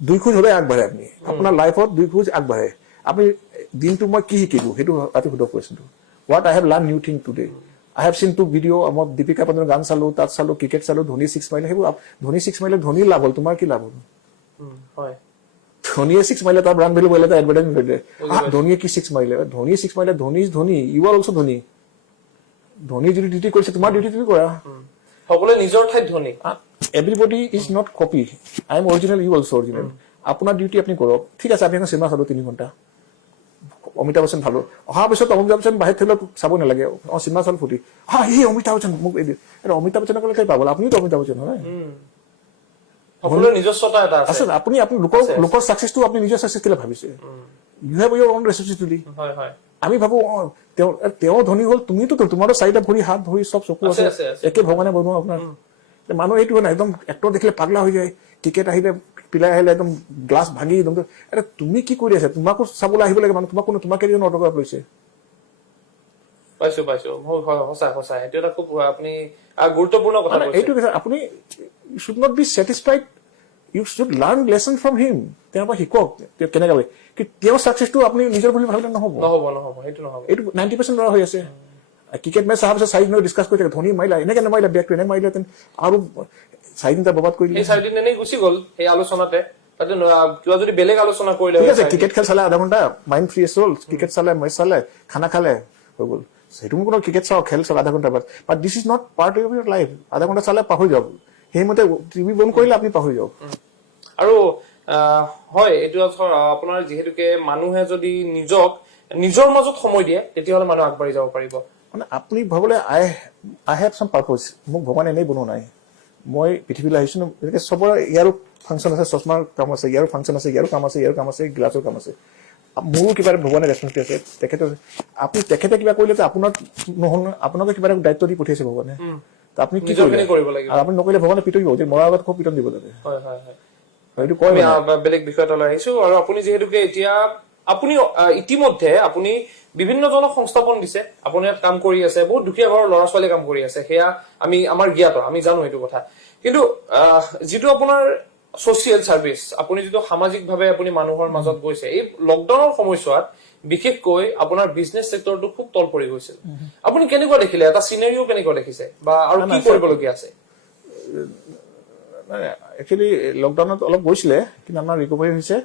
2 খোজ হ'লে আগবাঢ়ে আপুনি আপোনাৰ লাইফত 2 খোজ আগবাঢ়ে আপুনি দিনটো মই কি শিকিলো সেইটো ৰাতি সুধক কোৱেশ্যনটো what I have learn new thing today I have seen 2 video' মই দীপিকা পাডুকনৰ গান চালো তাত চালো ক্ৰিকেট চালো ধোনী 6 মাইল সেইবোৰ ধোনী 6 মাইলে ধোনী লাভ হ'ল তোমাৰ কি লাভ হ'ল হয় ধোনীয়ে 6 মাইলে তাৰ ব্ৰাণ্ড ভেলু বলে তাৰ এডভাৰটাইজমেণ্ট কৰিলে ধোনীয়ে কি 6 মাইলে ধোনী 6 মাইলে Dhoni is Dhoni you are also Dhoni Dhoni যদি ডিউটি কৰিছে তোমাৰ ডিউটি তুমি কৰা সকলোৱে নিজৰ ঠাইত Dhoni everybody is not copy I am original you also original আপোনাৰ ডিউটি আপুনি কৰক ঠিক আছে আপুনি চিনেমা চালো 3 ঘণ্টা অমিতাভ বচ্চন ভালো অহাৰ পিছত অমিতাভ বচ্চন বাহিৰত থৈ চাব নালাগে চিনেমা চাল ফুটি এই অমিতাভ বচ্চন মোক অমিতাভ বচ্চনৰ কাৰণে পাব আপুনিতো অমিতাভ বচ্চন হয় সকলোৰে নিজস্বতা এটা আছে আপুনি লোকৰ সাকসেছটো আপুনি নিজৰ সাকসেছ কেলে ভাবিছে U have Euro on responsibility হয় হয় আমি ভাবো তেওঁ ধনী হ'ল তুমিতো তোমাৰো 4টা ভৰি হাত ভৰি সব চকু আছে একে ভগৱানে বনোৱা আপোনাৰ মানুহ এইটো নাই একদম এক্টৰ দেখিলে পাগলা হৈ যায় টিকেট আহিলে পিলাই আহিলে একদম গ্লাছ ভাঙি একদম তুমি কি কৰি আছে তোমাকো চাবলৈ আহিব লাগে মানুহ তোমাক কেইজন অট'গ্ৰাফ লৈছে পাইছো সঁচা এইটো এটা খুব আপুনি গুৰুত্বপূৰ্ণ কথা এইটো আপুনি should not be satisfied you should learn lesson from him তেওঁৰ পৰা শিকক কেনেকৈ হয় কি তেওঁৰ ছাকচেছটো আপুনি নিজৰ বুলি ভাবিলে নহ'ব সেইটো নহ'ব এইটো 90% ল'ৰা হৈ আছে ক্ৰিকেট মেচ অহাৰ পিছত 4 দিন ডিছকাছ কৰি থাকে ধোনী মাৰিলা এনেকে নামাৰিলা বেকটো এনেকে মাৰিলে আৰু 4 দিন বৰবাদ কৰি দিলে 4 দিন এনেই গুচি গ'ল সেই আলোচনাতে তাতে কিবা যদি বেলেগ আলোচনা কৰিলে ঠিক আছে ক্ৰিকেট খেল চালে আধা ঘণ্টা মাইণ্ড ফ্ৰেছ হ'ল ক্ৰিকেট চালে মেচ চালে খানা খালে হৈ গ'ল সেইটো মোৰ কোনো ক্ৰিকেট চাওঁ খেল চাওঁ আধা ঘণ্টা বাট this is not part of Euro life আধা ঘণ্টা চালে পাহৰি যাওক সেইমতে টিভি বন্ধ কৰিলে আপুনি পাহৰি যাওক আৰু হয় এইটো আপোনাৰ যিহেতুকে মানুহে যদি নিজৰ মাজত সময় দিয়ে তেতিয়াহ'লে মানুহ আগবাঢ়ি যাব পাৰিব মানে আপুনি ভাবলে আই হেভ সাম পাৰপজ মোক ভগৱানে এনেই বনোৱা নাই মই পৃথিৱীলৈ আহিছো এনেকৈ চবৰে ইয়াৰো ফাংচন আছে চশমাৰ কাম আছে ইয়াৰো ফাংচন আছে ইয়াৰো কাম আছে ইয়াৰো কাম আছে গ্লাছৰ কাম আছে মোৰো কিবা এটা ভগৱানে ৰেচপন্সিবিলিটি আছে তেখেতে কিবা কৰিলে আপোনাক নহ'ল আপোনাকে কিবা এটা দায়িত্ব দি পঠিয়াইছে ভগৱানে আপুনি কি কৰিব লাগিব আৰু আপুনি নকৰিলে ভগৱানে পিটন দিব যে মৰাৰ আগত খুব পিটন দিব লাগে সেইটো কয় বেলেগ বিষয় এটা লৈ আহিছো আৰু আপুনি যিহেতুকে এতিয়া আপুনি ইতিমধ্যে আপুনি বিভিন্ন জনক সংস্থাপন দিছে আপুনি ইয়াত কাম কৰি আছে বহুত দুখীয়া ঘৰৰ ল'ৰা ছোৱালী কাম কৰি আছে সেয়া আমাৰ জ্ঞাত আমি জানো এইটো কথা কিন্তু যিটো আপোনাৰ ছচিয়েল চাৰ্ভিচ আপুনি যিটো সামাজিকভাৱে আপুনি মানুহৰ মাজত গৈছে এই লকডাউনৰ সময়ছোৱাত বিশেষকৈ আপোনাৰ বিজনেছ ছেক্টৰটো খুব তল পৰি গৈছিল আপুনি কেনেকুৱা দেখিলে এটা চিনাৰিও কেনেকুৱা দেখিছে বা আৰু কি কৰিবলগীয়া আছে একচুৱেলি লকডাউনত অলপ গৈছিলে কিন্তু আমাৰ ৰিকভাৰী হৈছে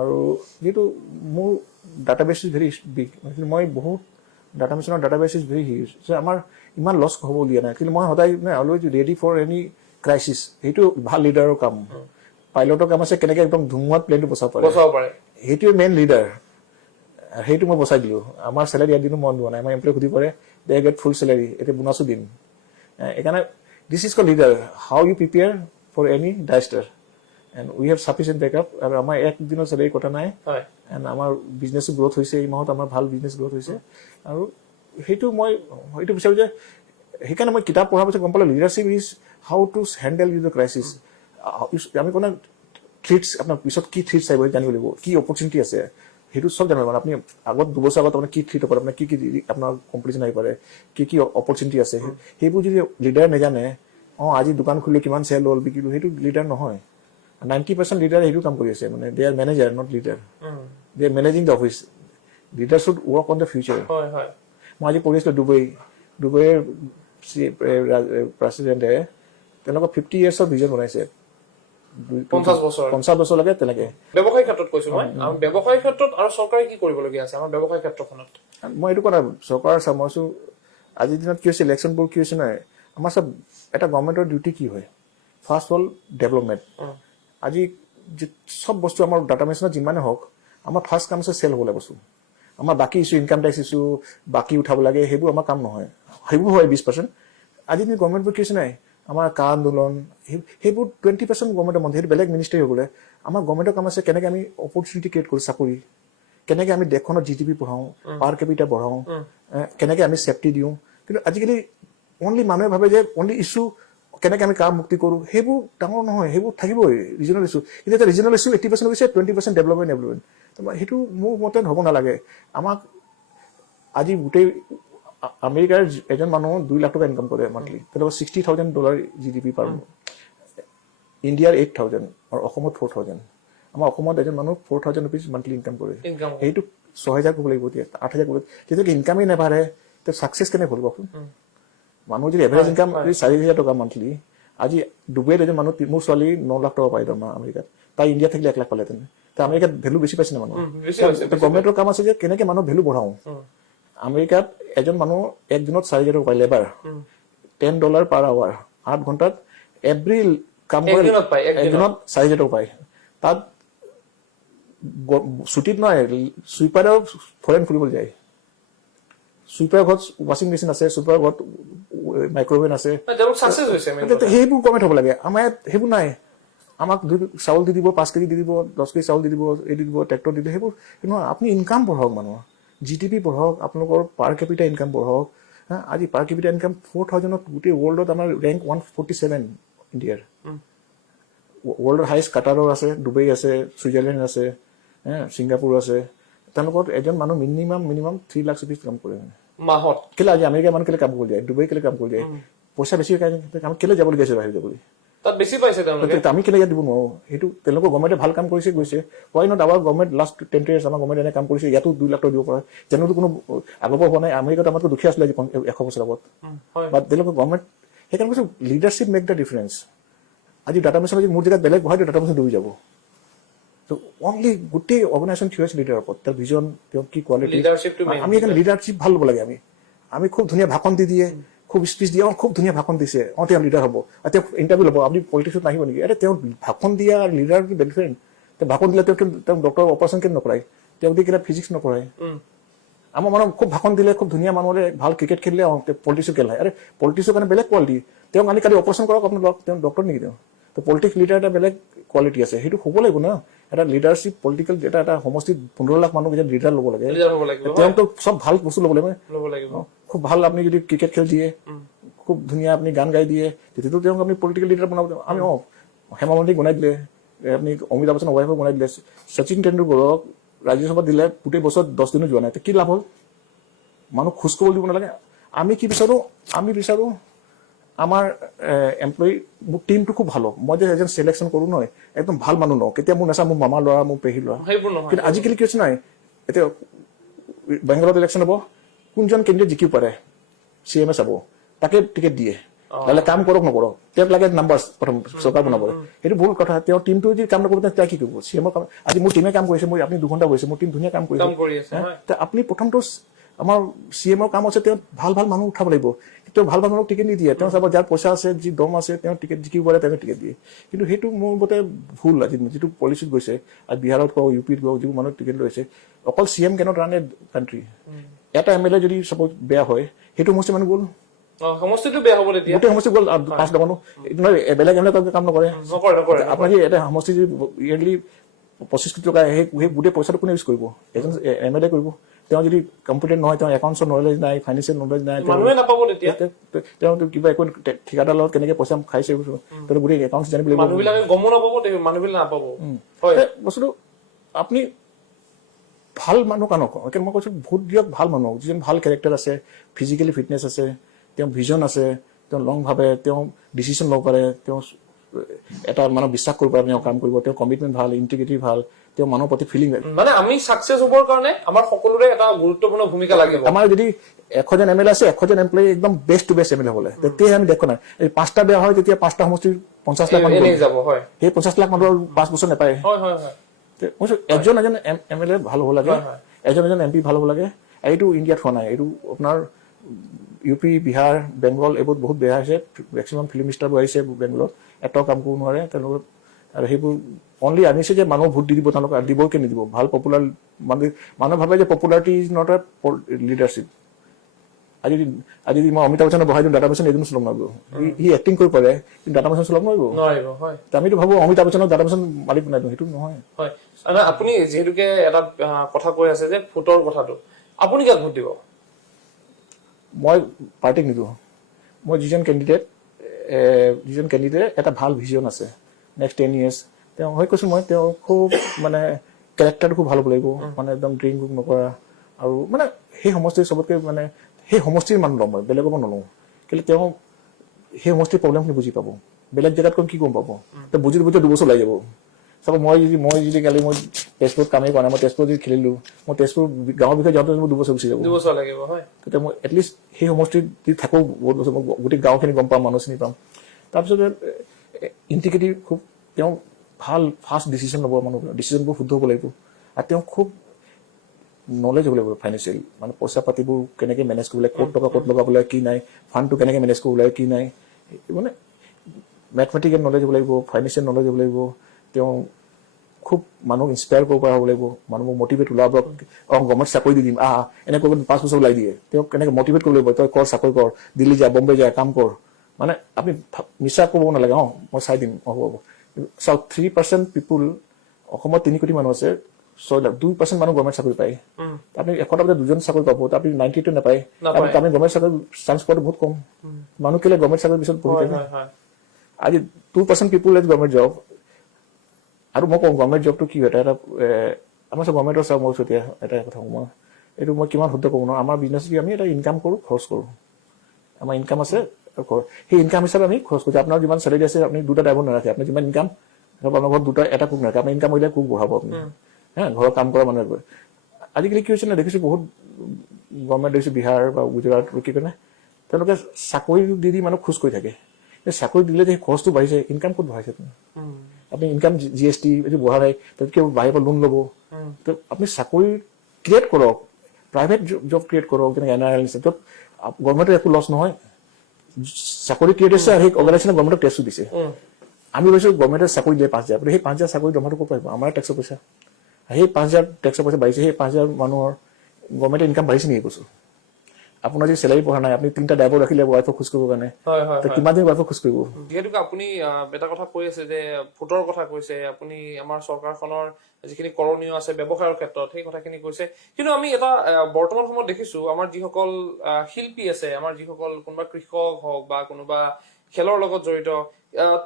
আৰু যিহেতু মোৰ ডাটাবেছ ইজ ভেৰি বিগ মই বহুত ডাটাবেছৰ ডাটাবেছ ইজ ভেৰি হিউজ আমাৰ ইমান লছ হ'ব দিয়া নাই কিন্তু মই সদায় always ready for any crisis সেইটো ভাল লিডাৰৰ কাম পাইলটৰ কাম আছে কেনেকৈ একদম ধুমুহাত প্লেনটো বচাব পাৰে সেইটোৱে মেইন লিডাৰ সেইটো মই বচাই দিলোঁ আমাৰ চেলাৰী ইয়াত দিনো মন যোৱা নাই আমাৰ এমপ্লয় সুধি পৰে দে গেট ফুল চেলাৰী এতিয়া বোনাছো দিম সেইকাৰণে this is call leader how you prepare for any disaster and we have sufficient backup আৰু আমাৰ একদিনৰ চেলাৰী কটা নাই এণ্ড আমাৰ বিজনেছো গ্ৰথ হৈছে এই মাহত আমাৰ ভাল বিজনেছ গ্ৰথ হৈছে আৰু সেইটো মই সেইটো বিচাৰোঁ যে সেইকাৰণে মই কিতাপ পঢ়াৰ পিছত গম পালোঁ leadership is how to handle you the crisis আমি কোনে থ্ৰিটছ আপোনাৰ পিছত কি থ্ৰিটছ আহিব জানিব লাগিব কি অপৰচুনিটি আছে সেইটো চব জানিব মানে আপুনি আগত 2 বছৰ আগত আপোনাৰ কি থ্ৰিট হ'ব আপোনাৰ কি আপোনাৰ কম্পিটিশ্যন আহি পাৰে কি অপৰচুনিটি আছে সেইবোৰ যদি লিডাৰ নাজানে আজি দোকান খুলিলে কিমান চেল হ'ল বিকিলোঁ সেইটো লিডাৰ নহয় 90% লিডাৰ সেইটো কাম কৰি আছে মানে they are manager not leader they are managing the office leader should work on the future মই আজি পঢ়ি আছিলোঁ ডুবাইৰ প্ৰেচিডেণ্টে তেওঁলোকৰ 50 years ভিজন বনাইছে 50 বছৰলৈকে তেনেকে ব্যৱসায়িক ক্ষেত্ৰত কৈছো মই ব্যৱসায়িক ক্ষেত্ৰত আৰু চৰকাৰে কি কৰিবলগীয়া আছে আমাৰ ব্যৱসায়িক ক্ষেত্ৰখনত মই এইটো কথা চৰকাৰ চামছো আজিৰ দিনত কি হৈছে ইলেকশ্যনবোৰ কি হৈছে নাই আমাৰ চব এটা গভৰ্ণমেণ্টৰ ডিউটি কি হয় ফাৰ্ষ্ট হ'ল ডেভেলপমেণ্ট আজি চব বস্তু আমাৰ ডাটা মেচিনত যিমানে হওক আমাৰ ফাৰ্ষ্ট কাম আছে চেল হ'বলৈ বস্তু আমাৰ বাকী ইছ্যু ইনকাম টেক্স ইছ্যু বাকী উঠাব লাগে সেইবোৰ আমাৰ কাম নহয় সেইবোৰ হয় 20% আজি যদি গভৰ্ণমেণ্টবোৰ কি হৈছে নাই আমাৰ কা আন্দোলন সেইবোৰ 20% গভৰ্ণমেণ্টৰ মন্ত্ৰী, সেইটো বেলেগ মিনিষ্টাৰী হৈ গ'লে। আমাৰ গভৰ্ণমেণ্টৰ কাম আছে কেনেকৈ আমি অপৰচুনিটি ক্ৰিয়েট কৰোঁ চাকৰি, কেনেকৈ আমি দেশখনত GDP বঢ়াওঁ, পাৰ কেপিটা বঢ়াওঁ, কেনেকৈ আমি ছেফটি দিওঁ। কিন্তু আজিকালি অনলি মানুহে ভাবে যে অনলি ইছ্যু কেনেকৈ আমি কাৰ মুক্তি কৰোঁ, সেইবোৰ ডাঙৰ নহয়, সেইবোৰ থাকিবই ৰিজনেল ইছ্যু। কিন্তু এতিয়া ৰিজনেল ইছ্যু 80% হৈছে, 20% ডেভেলপমেণ্ট। সেইটো মোৰ মতে হ'ব নালাগে। আমাক আজি গোটেই আমেৰিকাৰ এজন মানুহ 2 লাখ টকা ইনকাম কৰে মান্থলি, তেওঁলোকৰ $60,000 GDP পাৰ। ইণ্ডিয়াৰ 8,000 আৰু অসমত 4,000। আমাৰ অসমত এজন মানুহ 4,000 ৰুপিজ মান্থলি ইনকাম কৰে। সেইটো 6,000 ক'ব লাগিব, এতিয়া 8,000 ক'ব লাগিব। যেতিয়ালৈকে ইনকামেই নাবাঢ়ে তেওঁ ছাকচেছ কেনেকৈ হ'ল কওকচোন। মানুহ যদি এভাৰেজ ইনকাম 4,000 টকা মান্থলি, আজি ডুবাইত এজন মানুহ, মোৰ ছোৱালী 9 লাখ টকা পায় দৰমহা আমেৰিকাত, তাই ইণ্ডিয়াত থাকিলে 1 লাখ পালেহেঁতেন। আমেৰিকাত ভেলু বেছি পাইছে না মানুহ। গভৰ্ণমেণ্টৰ কাম আছে যে কেনেকৈ মানুহ ভেলু বঢ়াওঁ। আমেৰিকাত এজন মানুহ এক দিনত 4,000 টকা পায়, লেবাৰ $10 পাৰ আৱাৰ, 8 ঘণ্টাত এভৰি কাম কৰে, একদিনত 4,000 টকা পায়। তাত ছুটীত নহয়, চুইপাৰেও ফৰেন ফুৰিবলৈ যায়। চুইপাৰৰ ঘৰত ৱাশ্বিং মেচিন আছে, চুইপাৰৰ ঘৰত মাইক্ৰৱেভ আছে, সেইবোৰ গভৰ্ণমেণ্ট হ'ব লাগে। আমাৰ ইয়াত সেইবোৰ নাই। আমাক চাউল দি দিব, 5 কেজি দি দিব, 10 কেজি চাউল দি দিব, এই দি দিব, ট্ৰেক্টৰ দি দিব, সেইবোৰ নহয়। আপুনি ইনকাম বঢ়াওক, মানুহৰ GDP বঢ়াওক, আপোনালোকৰ পাৰ কেপিটা ইনকাম বঢ়াওক। আজি পাৰ কেপিটা ইনকাম 4,000ত গোটেই ৱৰ্ল্ডত আমাৰ ৰেংক 147 ইণ্ডিয়াৰ। ৱৰ্ল্ডৰ হাইষ্ট কাটাৰৰ আছে, ডুবাই আছে, ছুইজাৰলেণ্ড আছে, ছিংগাপুৰ আছে। তেওঁলোকৰ এজন মানুহ মিনিমাম 3 লাখ ৰুপিজ কাম কৰে মাহত। কেলে আজি আমেৰিকাৰ মানুহ কেলে কাম কৰি যায়, ডুবাই কেলে কাম কৰি যায়, পইচা বেছি কাম কেলে যাবলগীয়া আছে বাহিৰত যাবলৈ, তাত বেছি পাইছে তেওঁলোকে। আমি কেলে ইয়াত দিব নোৱাৰো। সেইটো তেওঁলোকৰ গভৰ্ণমেণ্টে ভাল কাম কৰিছে, গৈছে। Why not our government last 10 years আমাৰ গভৰ্ণমেণ্ট এনে কাম কৰিছে, ইয়াতো 2 লাখ টকা দিব পৰা যেনেতো কোনো আগৰ পৰা হোৱা নাই। আমেৰিকাত আমাতকৈ দুখীয়া আছিলে আজি 100 বছৰ আগত, বা তেওঁলোকৰ গভৰ্ণমেণ্ট। সেইকাৰণে কৈছো লিডাৰশ্বিপ মেক দ্য ডিফাৰেঞ্চ। আজি ডাটা মিছন মোৰ জেগাত বেলেগ বহাই দিওঁ, ডাটা মিছন ডুবি যাব। তো অনলি গোটেই অৰ্গেনাইজেশ্যন থিয় হৈছে লিডাৰৰ ওপৰত, তাৰ ভিজন, তেওঁৰ কি কোৱালিটি। আমি সেইকাৰণে লিডাৰশ্বিপ ভাল ল'ব লাগে। আমি খুব ধুনীয়া ভাষণ দি দিয়ে, খুব স্পিচ দিয়ে, খুব ধুনীয়া ভাষণ দিছে, তেওঁ লিডাৰ হ'ব, তেওঁ ইণ্টাৰভিউ ল'ব, আপুনি পলিটিক্সত নাহিব নেকি? তেওঁ ভাষণ দিয়া আৰু লিডাৰ কি ডিফাৰেণ্ট। তেওঁ ভাষণ দিলে তেওঁ ডক্টৰ অপাৰেশ্যন কেলে নকৰায়, তেওঁ দি কেলে ফিজিক্স নকৰায়। আমাৰ মানুহ খুব ভাষণ দিলে, খুব ধুনীয়া মানুহৰে ভাল ক্ৰিকেট খেলিলে, পলিটিক্সো খেল হয়। পলিটিক্সৰ কাৰণে বেলেগ কোৱালিটি। তেওঁক আনি কালি অপাৰেশ্যন কৰক, আপোনালোক তেওঁ ডক্টৰ নেকি? তেওঁ পলিটিক্স লিডাৰ এটা বেলেগ কোৱালিটি আছে, সেইটো হ'ব লাগিব ন। এটা লিডাৰশ্বিপ পলিটিকেল এটা সমষ্টিত 15 লাখ মানুহ যেতিয়া লিডাৰ ল'ব লাগে, তেওঁতো চব ভাল বস্তু ল'ব লাগিব। খুব ভাল আপুনি যদি ক্ৰিকেট খেল দিয়ে, খুব ধুনীয়া আপুনি গান গাই দিয়ে, তেতিয়াতো তেওঁক আপুনি পলিটিকেল লিডাৰ বনাব। আমি হেমা মালিনীক বনাই দিলে, আপুনি অমিতাভ বচ্চন ৱাইফক বনাই দিলে, শচীন তেণ্ডুলকাৰক ৰাজ্যসভাত দিলে, গোটেই বছৰত 10 দিনো যোৱা নাই, কি লাভ হ'ল? মানুহ খোজ ক'বলৈ দিব নালাগে। আমি কি বিচাৰো? আমি বিচাৰো আমাৰ এমপ্লয়ী, মোৰ টিমটো খুব ভাল হওক। মই যে এজন চিলেকশ্যন কৰো নহয়, একদম ভাল মানুহ নহওক। কেতিয়া মোৰ নাচা মোৰ মামাৰ ল'ৰা, মোৰ পেহীৰ ল'ৰা। কিন্তু আজিকালি কি হৈছে নাই, এতিয়া বেংগলত ইলেকশ্যন হ'ব, কোনজন কেণ্ডিডেট জিকিব পাৰে CM চাব, তাকে টিকেট দিয়ে। নহ'লে কাম কৰক নকৰক, তেওঁক লাগে নাম্বাৰ প্ৰথম চৰকাৰ বনাবলৈ। সেইটো ভুল কথা। তেওঁ টিমটো যদি কাম নকৰিব, তেতিয়া কি কৰিব? CMৰ কাম। আজি মোৰ টিমে কাম কৰিছে, আপুনি 2 ঘণ্টা কৰিছে, মোৰ টিম ধুনীয়া কাম কৰিছে। আপুনি প্ৰথমটো আমাৰ CMৰ কাম আছে, তেওঁ ভাল মানুহ উঠাব লাগিব। তেওঁ ভাল মানুহক টিকেট নিদিয়ে, তেওঁ চাব যাৰ পইচা আছে, যি দম আছে, তেওঁ টিকেট জিকিব পাৰে, তেওঁ টিকেট দিয়ে। কিন্তু সেইটো মোৰ মতে ভুল। আজি যিটো পলিচিত গৈছে, আৰু বিহাৰত কওক, UPত কওক, যিবোৰ মানুহ টিকেট লৈছে, অকল CM কেনট ৰান এ কাণ্ট্ৰি। এটা MLA যদি চাপ'জ বেয়া হয়, সেইটো সমষ্টি মানুহ গ'ল, সমষ্টিটো বেয়া হ'ব, তেতিয়া গোটেই সমষ্টি গ'ল। 5 মানুহ বেলেগ MLA কাম নকৰে। আপোনাৰ যি এটা সমষ্টি যদি ইয়েৰলি 25 কোটি টকা, সেই গোটেই পইচাটো কোনে ইউজ কৰিব? এজন MLA কৰিব। তেওঁ যদি কম্পিটেণ্ট নহয়, তেওঁ একাউণ্টছৰ নলেজ নাই, ফাইনেন্সিয়েল নলেজ নাই, তেওঁ কিবা একো ঠিকাদাৰ লগত কেনেকে পইচা খাইছে, তেওঁ গোটেই একাউণ্টছ জানিব লাগিব। বস্তুটো আপুনি ভাল মানুহ কানক, মই কৈছো ভোট দিয়ক ভাল মানুহ, যিজন ভাল কেৰেক্টাৰ আছে, ফিজিকেলি ফিটনেছ আছে, তেওঁ ভিজন আছে, তেওঁ লং ভাবে, তেওঁ ডিচিশ্যন ল'ব পাৰে, তেওঁ এটা মানুহ বিশ্বাস কৰিব পাৰে, তেওঁ কাম কৰিব, তেওঁ কমিটমেণ্ট ভাল, ইণ্টিগ্ৰিটি ভাল, তেওঁ মানুহৰ প্ৰতি ফিলিং। মানে আমি সাকসেস হ'বৰ কাৰণে আমাৰ সকলোৰে এটা গুৰুত্বপূৰ্ণ ভূমিকা লাগিব। আমাৰ যদি 100জন MLA আছে, 100জন এমপ্লয়ী একদম বেষ্ট টু বেষ্ট MLA হ'লে, তেতিয়াহে আমি দেখো নাই। এই 5টা বেয়া হয়, তেতিয়া 5টা সমষ্টিৰ 50 লাখ মানুহ যাব। সেই 50 লাখ মানুহৰ 5 বছৰ নাপায়। এজন MLA ভাল হ'ব লাগে, এজন MP ভাল হ'ব লাগে। এইটো ইণ্ডিয়াত হোৱা নাই। এইটো আপোনাৰ UP, বিহাৰ, বেংগল এইবোৰ বহুত বেয়া হৈছে। মেক্সিমাম ফিল্ম ষ্টাৰবোৰ আহিছে বেংগলত, এটাও কাম কৰিব নোৱাৰে তেওঁলোকৰ। আৰু সেইবোৰ অনলি আনিছে যে মানুহ ভোট দি দিব, তেওঁলোকে দিব কি নিদিব। ভাল পপুলাৰ মানুহে ভাবে যে popularity is not a leadership. আজি যদি মই অমিতাভ বচ্চনক বহাই দিওঁ ডাটা বচ্চন এদিনো চলাব নোৱাৰিব সি এক্টিং কৰিব পাৰে কিন্তু ডাটা বচ্চন চলাব নোৱাৰিব হয় আমিতো ভাবো অমিতাভ বচ্চনক ডাটা বচ্চন মালিক বনাই দিওঁ সেইটো নহয় হয় আপুনি যিহেতুকে এটা কথা কৈ আছে যে ভোটৰ কথাটো আপুনি কাক ভোট দিব মই পাৰ্টিক নিদিওঁ মই যিজন কেণ্ডিডেট এটা ভাল ভিজন আছে নেক্সট 10 years তেওঁ হয় কৈছো মই তেওঁ খুব মানে কেৰেক্টাৰটো খুব ভাল হ'ব লাগিব মানে একদম ড্ৰিংক নকৰা আৰু মানে সেই সমষ্টিৰ চবতকৈ মানে সেই সমষ্টিৰ মানুহ ল'ম মই বেলেগৰ পৰা নলওঁ কেলৈ তেওঁ সেই সমষ্টিৰ প্ৰব্লেমখিনি বুজি পাব বেলেগ জেগাত কি গম পাব তেওঁ বুজি 2 বছৰ লাগি যাব চাব মই যদি কালি মই তেজপুৰত কামেই কৰা নাই মই তেজপুৰত যদি খেলিলোঁ মই তেজপুৰ গাঁৱৰ বিষয়ে যাওঁতে মোৰ 2 বছৰ গুচি যাব 2 বছৰ লাগিব হয় তেতিয়া মই এটলিষ্ট সেই সমষ্টিত যদি থাকোঁ বহুত বছৰ মই গোটেই গাঁওখিনি গম পাম মানুহ চিনি পাম তাৰপিছত ইণ্টিগ্ৰিটি খুব তেওঁ ভাল ফাষ্ট ডিচিশ্যন ল'ব মানুহ ডিচিশ্যনবোৰ শুদ্ধ হ'ব লাগিব আৰু তেওঁ খুব নলেজ হ'ব লাগিব ফাইনেন্সিয়েল মানে পইচা পাতিবোৰ কেনেকৈ মেনেজ কৰিব লাগে ক'ত টকা ক'ত লগাব লাগে কি নাই ফাণ্ডটো কেনেকৈ মেনেজ কৰিব লাগে কি নাই মানে মেথমেটিকেল নলেজ হ'ব লাগিব ফাইনেন্সিয়েল নলেজ হ'ব লাগিব তেওঁ খুব মানুহক ইনস্পায়াৰ কৰিব পৰা হ'ব লাগিব মানুহক মটিভেট ওলাব গভৰ্ণমেণ্ট চাকৰি দি দিম এনেকৈ 5 বছৰ ওলাই দিয়ে তেওঁক কেনেকৈ মটিভেট কৰিব লাগিব তই কৰ চাকৰি কৰ দিল্লী যা বম্বে যা কাম কৰ মানে আপুনি মিছা ক'ব নালাগে মই চাই দিম হ'ব চাওক 3% পিপুল অসমত 3 কোটি মানুহ আছে 2% মানুহ গভৰ্ণমেণ্ট চাকৰি পায় আপুনি 100টা ভিতৰত 2জন চাকৰি পাব আপুনি 90টো নাপায় আপুনি গভৰ্ণমেণ্ট চাকৰি চান্স পোৱাটো বহুত কম মানুহ কেলে গভৰ্ণমেণ্ট চাকৰিৰ পিছত পঢ়ি থাকে আজি 2% পিপুল এজ গভৰ্ণমেণ্ট জব আৰু মই কওঁ গভৰ্ণমেণ্ট জবটো কি হয় এটা আমাৰ চব গভৰ্ণমেণ্টৰ চাওক মই এতিয়া এটা কথা কওঁ মই এইটো মই কিমান শুদ্ধ ক'ব নোৱাৰোঁ আমাৰ বিজনেছ কি আমি এটা ইনকাম কৰোঁ খৰচ কৰোঁ আমাৰ ইনকাম আছে সেই ইনকাম হিচাপে আমি খৰচ কৰোঁ আপোনাৰ যিমান চেলেৰি আছে আপুনি 2টা ড্ৰাইভাৰ নাৰাখে আপুনি যিমান ইনকাম আপোনাৰ ঘৰত 2টা এটা কুক নাৰাখে আপুনি ইনকাম কৰিলে কুক বঢ়াব আপুনি ঘৰৰ কাম কৰা মানুহে আজিকালি কি হৈছে না দেখিছোঁ বহুত গভৰ্ণমেণ্ট দেখিছোঁ বিহাৰ বা গুজৰাট কি কাৰণে তেওঁলোকে চাকৰি দি মানুহ খোজ কৰি থাকে চাকৰি দিলে যে খৰচটো বাঢ়িছে ইনকাম ক'ত বঢ়াইছে আপুনি ইনকাম GST এইটো বঢ়া নাই তাতকৈ বাহিৰৰ লোন ল'ব তো আপুনি চাকৰি ক্ৰিয়েট কৰক প্ৰাইভেট জব ক্ৰিয়েট কৰক যেনেকৈ NRL য'ত গভৰ্ণমেণ্টৰ একো লছ নহয় চাকৰি ক্ৰিয়েট হৈছে আৰু সেই অৰ্গেনাইজেশ্যনে গভৰ্ণমেণ্টক টেক্সো দিছে আমি ভাবিছোঁ গভৰ্ণমেণ্টে চাকৰি দিয়ে 5,000 আপুনি সেই 5,000 চাকৰি দৰমহাটো ক'ত পাৰিব আমাৰ টেক্সৰ পইচা সেই 5,000 টেক্সৰ পইচা বাঢ়িছে সেই 5,000 মানুহৰ গভৰ্ণমেণ্টে ইনকাম বাঢ়িছে নেকি কৈছোঁ আপোনাৰ যদি চেলাৰী পঢ়া নাই আপুনি 3টা ড্ৰাইভাৰ ৰাখিলে ৱাইফক খোজ কৰিবৰ কাৰণে কিমান দিন ৱাইফক খোজ কৰিব যিহেতুকে আপুনি এটা কথা কৈ আছে যে ভোটৰ কথা কৈছে আপুনি আমাৰ চৰকাৰখনৰ যিখিনি কৰণীয় আছে ব্যৱসায়ৰ ক্ষেত্ৰত সেই কথাখিনি কৈছে কিন্তু আমি এটা বৰ্তমান সময়ত দেখিছোঁ আমাৰ যিসকল শিল্পী আছে আমাৰ যিসকল কোনোবা কৃষক হওক বা কোনোবা খেলৰ লগত জড়িত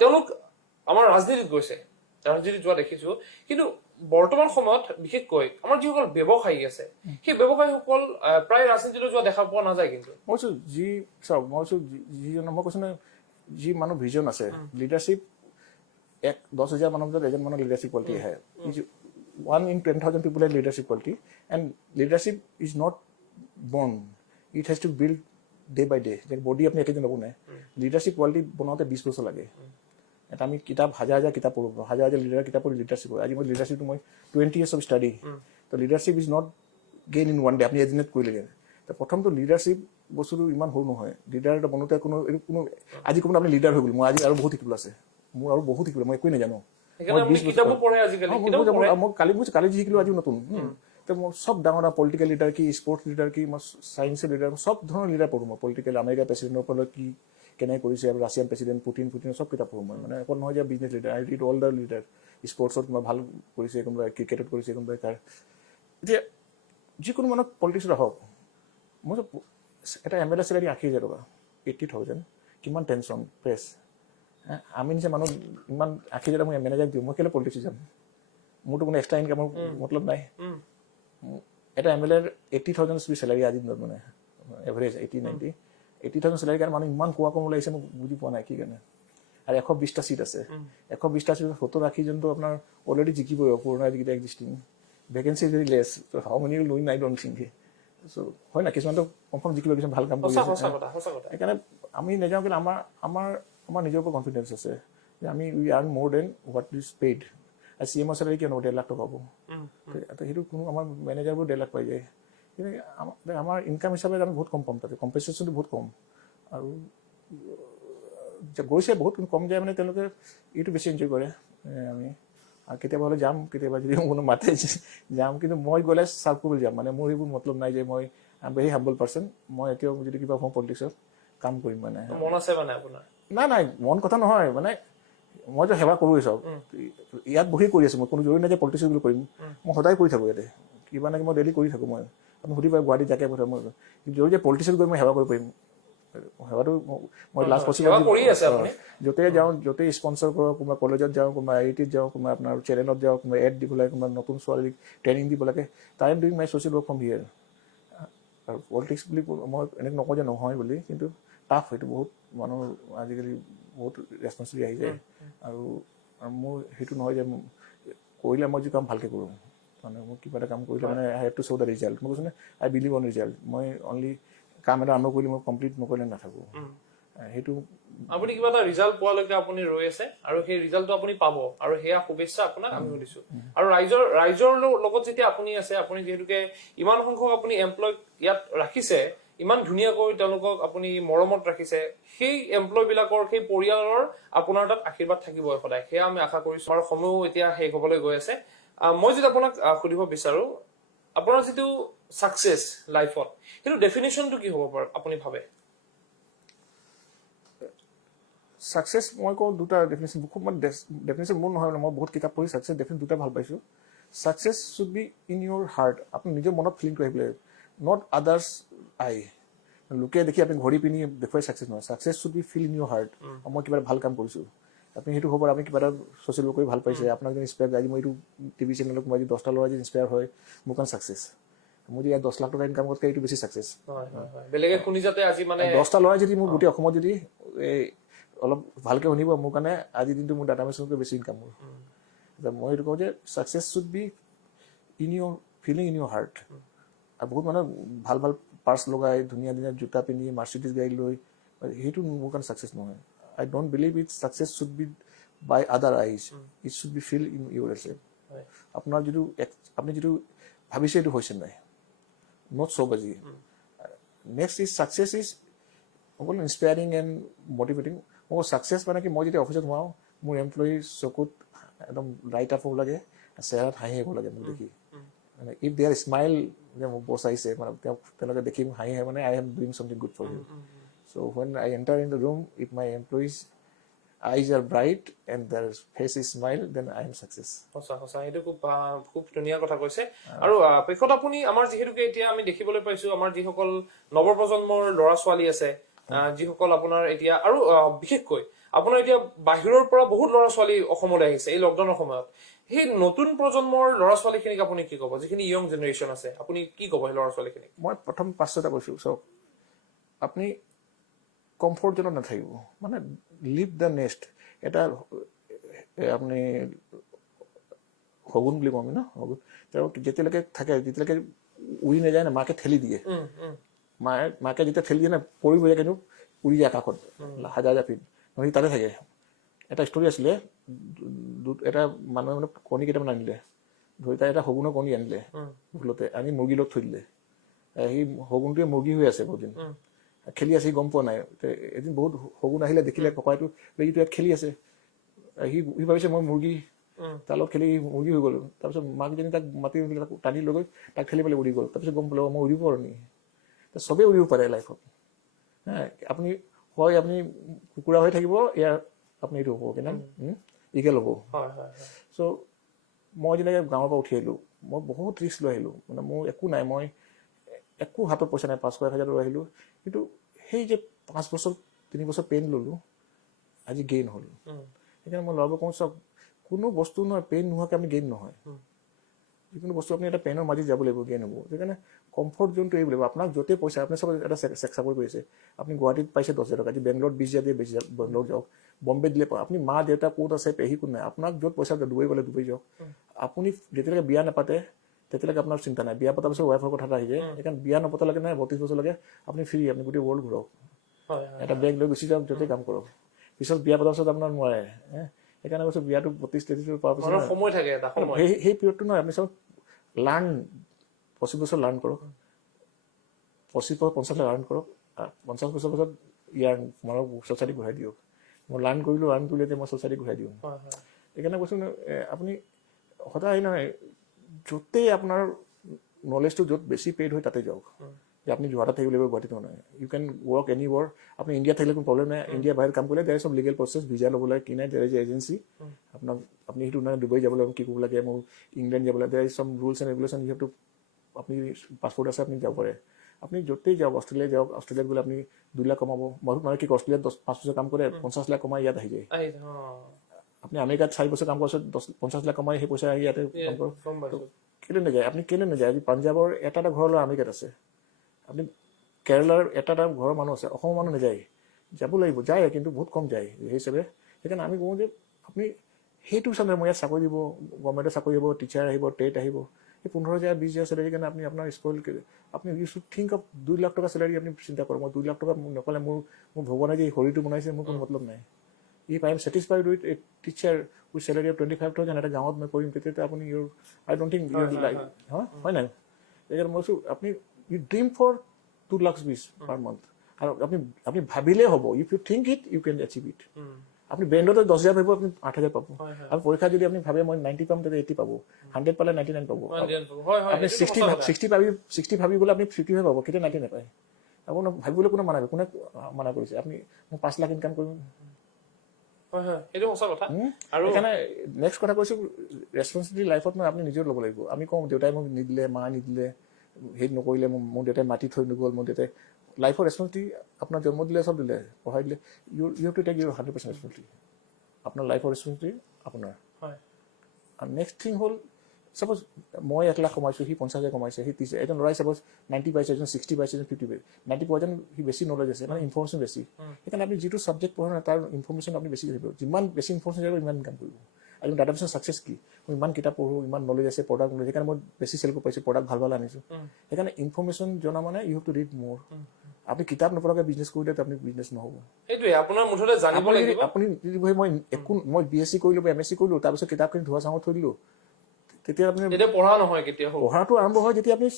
তেওঁলোক আমাৰ ৰাজনীতিত গৈছে ৰাজনীতিত যোৱা দেখিছোঁ কিন্তু বৰ্তমান সময়ত বিশেষকৈ আমাৰ যিসকল ব্যৱসায়ী আছে সেই ব্যৱসায়ীসকল প্ৰায় ৰাজনীতিলৈ যোৱা দেখা পোৱা নাযায় কিন্তু মই কৈছোঁ যিজন মই কৈছোঁ নহয় যি মানুহ ভিজন আছে লিডাৰশ্বিপ 10,000 মানুহৰ ভিতৰত এজন মানুহ লিডাৰশ্বিপ কোৱালিটি আহে 1 in 10,000 people have leadership quality and leadership is not born it has to build day by day like body apni ekদিন নবনায় leadership quality বনাওঁতে 20 বছৰ লাগে এটা আমি কিতাপ হাজাৰ কিতাপ পঢ়ো হাজাৰ লিডাৰ কিতাপ পঢ়ি লিডাৰশ্বিপ আজি মই লিডাৰশ্বিপটো মই 20 years of study তো leadership is not gain in one day আপুনি এদিনত কৰিলে তো প্ৰথমটো লিডাৰশ্বিপ বস্তুটো ইমান সৰু নহয় লিডাৰ এটা বনোতে কোনো আজি কোনো আপুনি লিডাৰ হৈ গ'ল মই আজি আৰু বহুত শিকিবলৈ আছে মোৰ আৰু বহুত শিকিবলৈ মই একোৱেই নাজানো কালি যি শিকিলো আজি নতুন তো মই সব ডাঙৰ পলিটিকেল লিডাৰ কি স্পৰ্টছ লিডাৰ কি মই চায়েন্সৰ লিডাৰ সব ধৰণৰ লিডাৰ পঢ়োঁ মই পলিটিকেল আমেৰিকাৰ প্ৰেচিডেণ্টৰ পৰা কি কেনেকৈ কৰিছে ৰাছিয়ান প্ৰেচিডেণ্ট পুটিনৰ সব কিতাপ পঢ়োঁ মই মানে অকল নহয় যে business leader I read all the leader স্পৰ্টছত কোনোবা ভাল কৰিছে কোনোবাই ক্ৰিকেটত কৰিছে কোনোবাই কাৰ এতিয়া যিকোনো মানুহক পলিটিক্সত আহক মই এটা MLA চেলাৰী 80,000 টকা 80,000 কিমান টেনশ্যন প্ৰেছ আমি নিচে মানুহ ইমান 80,000 টকা মই মেনেজাৰ দিওঁ মই কেলৈ পলিটিক্স যাম মোৰতো কোনো এক্সট্ৰা ইনকামৰ মতলব নাই এটা MLAৰ 80,000 চেলাৰী আজি দিনত মানে এভাৰেজ 80,000 চেলাৰী কাৰণে মানুহ ইমান কোৱা কম ওলাইছে মই বুজি পোৱা নাই কি কাৰণে আৰু 120টা চিট আছে 120টা চিট 70-80জনটো আপোনাৰ অলৰেডি জিকিবই পুৰণা যিকেইটা এক্সিষ্টিং ভেকেঞ্চি ভেৰি লেছ তো how many will win I don't think so' হয় না কিছুমানটো কনফাৰ্ম জিকিব কিছুমান ভাল কাম কৰি আছে সেইকাৰণে আমি নাযাওঁ কিন্তু আমাৰ নিজৰ ওপৰত কনফিডেঞ্চ আছে যে আমি উই আৰ্ণ মোৰ দেন হোৱাট ইজ পেইড আৰু CMৰ চেলাৰী কিয় 1.5 লাখ টকা পাব সেইটো কোনো আমাৰ মেনেজাৰবোৰ 1.5 লাখ পাই যায় কিন্তু আমাৰ ইনকাম হিচাপে আমি বহুত কম পাম তাতে কম্পেনচেশ্যনটো বহুত কম আৰু গৈছে বহুত কম যায় মানে তেওঁলোকে এইটো বেছি এনজয় কৰে আমি আৰু কেতিয়াবা হ'লে যাম কেতিয়াবা যদি কোনো মাতে যাম কিন্তু মই গ'লে চাৰ্ভ কৰিবলৈ যাম মানে মোৰ এইবোৰ মতলব নাই যে মই I am very humble person মই এতিয়াও যদি কিবা হওঁ পলিটিক্সত কাম কৰিম মানে মন আছে মানে আপোনাৰ নাই মন কথা নহয় মানে মইতো সেৱা কৰোঁৱেই চব ইয়াত বহি কৰি আছোঁ মই কোনো জৰুৰী নাই যে পলিটিক্স বুলি কৰিম মই সদায় কৰি থাকোঁ ইয়াতে কিবা না মই ডেইলি কৰি থাকোঁ মই আপুনি সুধিব গুৱাহাটীত যাকে পঠাম মই জৰুৰী যে পলিটিক্সত গৈ মই সেৱা কৰিব পাৰিম সেৱাটো মই লাষ্ট পচিবল য'তেই যাওঁ য'তেই স্পনচৰ কৰোঁ কোনোবা কলেজত যাওঁ কোনোবা IITত যাওঁ কোনোবা আপোনাৰ চেনেলত যাওঁ কোনোবা এড দিব লাগে কোনোবা নতুন ছোৱালীক ট্ৰেইনিং দিব লাগে তাই am doing my social work from here আৰু পলিটিক্স বুলি মই এনেকৈ নকওঁ যে নহয় বুলি কিন্তু টাফ সেইটো বহুত মানুহৰ আজিকালি বহুত ৰেচপনচিবিলিটি আহি যায় আৰু মোৰ সেইটো নহয় যে কৰিলে মই যি কাম ভালকৈ কৰোঁ মানে মই কিবা এটা কাম কৰিলে মানে I have to show' the result মই কৈছোঁ নে আই বিলিভ অন ৰিজাল্ট মই অনলি কাম এটা আৰম্ভ কৰিলে মই কমপ্লিট নকৰিলে নাথাকোঁ সেইটো আপুনি কিবা এটা ৰিজাল্ট পোৱালৈকে আপুনি ৰৈ আছে আৰু সেই ৰিজাল্টটো আপুনি পাব আৰু সেয়া শুভেচ্ছা আপোনাক আমি দিছো আৰু ৰাইজৰ লগত যেতিয়া আপুনি আছে আপুনি যিহেতুকে ইমান সংখ্যক আপুনি এমপ্লয় ইয়াত ৰাখিছে ইমান ধুনীয়াকৈ তেওঁলোকক আপুনি মৰমত ৰাখিছে সেই এমপ্লয় বিলাকৰ সেই পৰিয়ালৰ আপোনাৰ তাত আশীৰ্বাদ থাকিব সদায় সেয়া আমি আশা কৰিছো আৰু সময়ও এতিয়া শেষ হ'বলৈ গৈ আছে মই যদি আপোনাক সুধিব বিচাৰো আপোনাৰ যিটো সাকসেস লাইফত সেইটো ডেফিনেশনটো কি হ'ব পাৰে আপুনি ভাবে সাকসেস মই কওঁ দুটা ডেফিনেশ্যন খুব মানে ডেফিনেশ্যন মোৰ নহয় মই বহুত কিতাপ পঢ়ি সাকসেস ডেফিনেশ্যন দুটা ভাল পাইছোঁ success should be in your heart আপুনি নিজৰ মনত ফিলিংটো আহিব লাগে নট আদাৰ্ছ আই লোকে দেখি আপুনি ঘড়ী পিনি দেখুৱাই সাকসেস নহয় success should be feel in your heart মই কিবা এটা ভাল কাম কৰিছোঁ আপুনি সেইটো হ'ব আপুনি কিবা এটা ছ'চিয়েল ৱৰ্ক কৰি ভাল পাইছে আপোনাক যদি ইনস্পায়াৰ আজি মই এইটো টিভি চেনেলত মই যদি 10টা ল'ৰা যদি ইনস্পায়াৰ হয় মোৰ কাৰণে সাকসেস মই যদি 10 লাখ টকা ইনকাম কৰোঁতে এইটো বেছি সাকসেস বেলেগে শুনি যাতে আজি মানে 10টা ল'ৰাই যদি মোৰ গোটেই অসমত যদি অলপ ভালকৈ শুনিব মোৰ কাৰণে আজিৰ দিনটো মোৰ ডাটা মেচিনতকৈ বেছি ইনকাম মোৰ মই এইটো কওঁ যে success should be in your feeling in your heart আৰু বহুত মানুহে ভাল ভাল পাৰ্চ লগাই ধুনীয়া ধুনীয়া জোতা পিন্ধি মাৰ্চিডিজ গাড়ী লৈ সেইটো মোৰ কাৰণে সাকসেস নহয় I don't believe it success should be by other eyes it should be feel in yourself আপোনাৰ যিটো আপুনি যিটো ভাবিছে এইটো হৈছে নাই নট চৌবাজি নেক্সট ইজ সাকসেস ইজ অকল ইনস্পায়াৰিং এণ্ড মটিভেটিং মোৰ সাকসেস মানে কি মই যেতিয়া অফিচত সোমাওঁ মোৰ এমপ্লয়িৰ চকুত একদম লাইট আপ হ'ব লাগে চেহেৰাত হাঁহি আহিব লাগে মোক দেখি মানে ইফ দেয়াৰ স্মাইল যে মোৰ বছ আহিছে মানে তেওঁলোকে দেখি হাঁহি আহে মানে I am doing something good for you so' when I enter in the room if my employees eyes are bright and their face is smile then I am success সঁচা সঁচা সেইটো খুব ধুনীয়া কথা কৈছে আৰু পেখত আপুনি আমাৰ যিহেতুকে এতিয়া আমি দেখিবলৈ পাইছো আমাৰ যিসকল নৱপ্ৰজন্মৰ ল'ৰা ছোৱালী আছে যিসকল আপোনাৰ এতিয়া আৰু বিশেষকৈ আপোনাৰ এতিয়া বাহিৰৰ পৰা বহুত ল'ৰা ছোৱালী অসমলৈ আহিছে এই লকডাউনৰ সময়ত সেই নতুন প্ৰজন্মৰ ল'ৰা ছোৱালীখিনিক আপুনি কি ক'ব যিখিনি ইয়ং জেনেৰেশ্যন আছে আপুনি কি ক'ব সেই ল'ৰা ছোৱালীখিনিক মই প্ৰথম 5-6টা কৈছোঁ চব আপুনি কমফৰ্ট জোনত নাথাকিব মানে লিভ দ্য নেক্সট এটা আপুনি শগুন বুলি কওঁ আমি ন শগুন তেওঁ যেতিয়ালৈকে থাকে যেতিয়ালৈকে উৰি নাযায় না মাকে ঠেলি দিয়ে মাকে যেতিয়া ঠেলি দিয়ে না পৰিব যায় কিন্তু উৰি যায় আকাশত হাজাৰ ফিট সি তাতে থাকে এটা ষ্টৰি আছিলে এটা মানুহে মানে কণী কেইটামান আনিলে ধৰি তাই এটা শগুনৰ কণী আনিলে ভুলতে আনি মুৰ্গীৰ লগত থৈ দিলে সি শগুনটোৱে মুৰ্গী হৈ আছে বহুত দিন খেলি আছে সি গম পোৱা নাই এদিন বহুত শগুন আহিলে দেখিলে ককাইটো বেজীটো ইয়াত খেলি আছে সি ভাবিছে মই মুৰ্গী তাৰ লগত খেলি মুৰ্গী হৈ গ'লো তাৰপিছত মাকজনী তাক মাতি টানি লৈ গৈ তাক খেলি পেলাই উৰি গ'ল তাৰপিছত গম পালে মই উৰিব পাৰোঁ নেকি চবেই উৰিব পাৰে লাইফত আপুনি হয় আপুনি কুকুৰা হৈ থাকিব ইয়াৰ আপুনি এইটো হ'ব কিনা ইগেল হ'ব চ' মই যেনেকৈ গাঁৱৰ পৰা উঠি আহিলোঁ মই বহুত ৰিস্ক লৈ আহিলোঁ মানে মোৰ একো নাই মই একো হাতত পইচা নাই 500-1000 লৈ আহিলোঁ কিন্তু সেই যে 5 বছৰ 3 বছৰ পেইন ল'লোঁ আজি গেইন হ'ল সেইকাৰণে মই ল'ৰাবোৰক কওঁ চাওক কোনো বস্তু নহয় পেইন নোহোৱাকৈ আমি গেইন নহয় যিকোনো বস্তু আপুনি এটা পেইনৰ মাজত যাব লাগিব গেইন হ'ব সেইকাৰণে কমফৰ্ট জোনটো এৰিব লাগিব আপোনাক য'তেই পইচা আপুনি চব এটা চাকৰি কৰিছে আপুনি গুৱাহাটীত পাইছে 10,000 টকা আজি বেংগলোৰত 20,000 দিয়ে বেছি বেংগলোৰ যাওক বম্বে দিলে আপুনি মা দেউতা ক'ত আছে পেহী কোন নাই আপোনাক য'ত পইচা ডুবাই গ'লে ডুবাই যাওক আপুনি যেতিয়ালৈকে বিয়া নাপাতে তেতিয়ালৈকে আপোনাৰ চিন্তা নাই বিয়া পতাৰ পিছত ৱাইফৰ কথা এটা আহি যায় সেইকাৰণে বিয়া নপতালৈকে নাই 32 বছৰলৈকে আপুনি ফ্ৰী আপুনি গোটেই ৱৰ্ল্ড ঘূৰক এটা বেগ লৈ গুচি যাওক য'তেই কাম কৰক পিছত বিয়া পতাৰ পিছত আপোনাৰ নোৱাৰে সেইকাৰণে কৈছোঁ বিয়াটো 32-33 পোৱাৰ পিছত সময় থাকে এটা সময় সেই পিৰিয়ডটো নহয় আপুনি চব লাৰ্ণ 25 বছৰ লাৰ্ণ কৰক 25-50 লাৰ্ণ কৰক 50 বছৰ পাছত ইয়াৰ মানুহক ছ'চাইটি ঘূৰাই দিয়ক মই লাৰ্ণ কৰিলোঁ এতিয়া মই ছ'চাইটি ঘূৰাই দিওঁ সেইকাৰণে কৈছোঁ আপুনি সদায় নহয় য'তেই আপোনাৰ নলেজটো য'ত বেছি পেইড হয় তাতে যাওক যে আপুনি যোৰহাটত থাকিব লাগিব, গুৱাহাটীত নহয়। ইউ কেন ৱৰ্ক এনি ৱৰ্ক, আপুনি ইণ্ডিয়াত থাকিলে কোনো প্ৰব্লেম নাই। ইণ্ডিয়া বাহিৰত কাম কৰিলে দেৰ চব লিগেল প্ৰচেছ, ভিজা ল'ব লাগে, কি নাই, দেৰ ইজ এজেঞ্চি আপোনাক, আপুনি সেইটো নহয় ডুবাই যাব লাগিব, কি কৰিব লাগে, মোৰ ইংলেণ্ড যাব লাগে, there is some rules and regulation, you have to, আপুনি পাছপৰ্ট আছে আপুনি যাব পাৰে। আপুনি য'তেই যাওক, অষ্ট্ৰেলিয়া যাওক, অষ্ট্ৰেলিয়াত গ'লে আপুনি 2 লাখ কমাব। বহুত মানুহে কি অষ্ট্ৰেলিয়াত 5 বছৰ কাম কৰে, 50 লাখ কমাই ইয়াত আহি যায়। আপুনি আমেৰিকাত 4 বছৰ কাম কৰাৰ পিছত 50 লাখ কমাই সেই পইচা আহি ইয়াতে কাম কৰক। কেলৈ নাযায় আপুনি, কেলৈ নাযায়? আজি পাঞ্জাৱৰ এটা ঘৰ ল'ৰা আমেৰিকাত আছে, আপুনি কেৰেলাৰ এটা ঘৰৰ মানুহ আছে, অসমৰ মানুহ নাযায়, যাব লাগিব, যায় কিন্তু বহুত কম যায় সেই হিচাপে। সেইকাৰণে আমি কওঁ যে আপুনি সেইটো চালে মই ইয়াত চাকৰি দিব, গভৰ্ণমেণ্টে চাকৰি দিব, টিচাৰ আহিব, টেট আহিব, সেই 15,000 20,000 চেলাৰী কাৰণে আপুনি আপোনাৰ স্পইল, আপুনি you should think of 2 lakh টকা চেলাৰী আপুনি চিন্তা কৰক। মই 2 লাখ টকা নকলে মোৰ ভগৱানে যে শৰীৰটো বনাইছে মোৰ কোনো মতলব নাই। If I am satisfied with a teacher with salary of 25,000 এটা গাঁৱত মই কৰিম, তেতিয়া আপুনি your I don't think your life হয় নাই? সেইকাৰণে মই কৈছোঁ আপুনি you dream for 2 lakh per month, আৰু আপুনি ভাবিলে হ'ব। If you think it you can achieve it. আপুনি ব্ৰেণ্ডতে 10,000 পাব, আপুনি 8,000 পাব। আৰু পৰীক্ষা যদি আপুনি ভাবে মই 90 পাম, তেতিয়া 80 পাব, 100 পালে 99 পাব। আপুনি 60 ভাবি গ'লে আপুনি 55 পাব, কেতিয়া 90 নাপায়। আপোনাক ভাবিবলৈ কোনে মানা কোনে মানা কৰিছে? আপুনি মই 5 লাখ ইনকাম কৰিম। সেইকাৰণে নেক্সট কথা কৈছোঁ, ৰেচপনচিবিলিটি লাইফত মই আপুনি নিজেও ল'ব লাগিব। আমি কওঁ দেউতাই মোক নিদিলে, মা নিদিলে, হেৰি নকৰিলে, মোৰ দেউতাই মাটি থৈ নগ'ল, মোৰ দেউতাই লাইফৰ ৰেচপনচিবিলিটি আপোনাৰ জন্ম দিলে, চব দিলে, পঢ়াই দিলে, you have to take your 100% responsibility. আপোনাৰ লাইফৰ ৰেচপনচিবিলিটি আপোনাৰ। আৰু নেক্সট থিং হ'ল, চাপ'জ মই 1 লাখ কমাইছোঁ, সি 50,000 কমাইছে, সি 30, এজন ল'ৰাই চাপ'জ 90 পাইছে, এজন 60 পাইছে, এজন 50 পাইছে, 90 পোৱা যেন সি বেছি নলেজ আছে, মানে ইনফৰ্মেশ্যন বেছি। সেইকাৰণে আপুনি যিটো ছাবজেক্ট পঢ়ে তাৰ ইনফৰ্মেশ্যন আপুনি বেছি কৰিব। যিমান বেছি ইনফৰ্মেশ্যন যাব ইমান ইনকাম কৰিব। আৰু ডাটা বিজনেছ ছাকচেছ কি? মই ইমান কিতাপ পঢ়োঁ, ইমান নলেজ আছে, প্ৰডাক্ট নলেজ, সেইকাৰণে মই বেছি চেল কৰিব পাৰিছোঁ, প্ৰডাক্ট ভাল ভাল আনিছোঁ। সেইকাৰণে ইনফৰ্মেশ্যন জনা মানে ইউ হেভ টু ৰিড মোৰ। আপুনি কিতাপ নপঢ়াকৈ বিজনেছ কৰিলে আপুনি বিজনেছ নহ'ব। আপুনি যদি মই BSc কৰিলোঁ বা MSc কৰিলোঁ, তাৰপিছত কিতাপখিনি ধোৱা চাঙত থৈ দিলোঁ, তেতিয়া আপুনি পঢ়া নহয়, পঢ়াটো আৰম্ভ হয় যেতিয়া আপুনি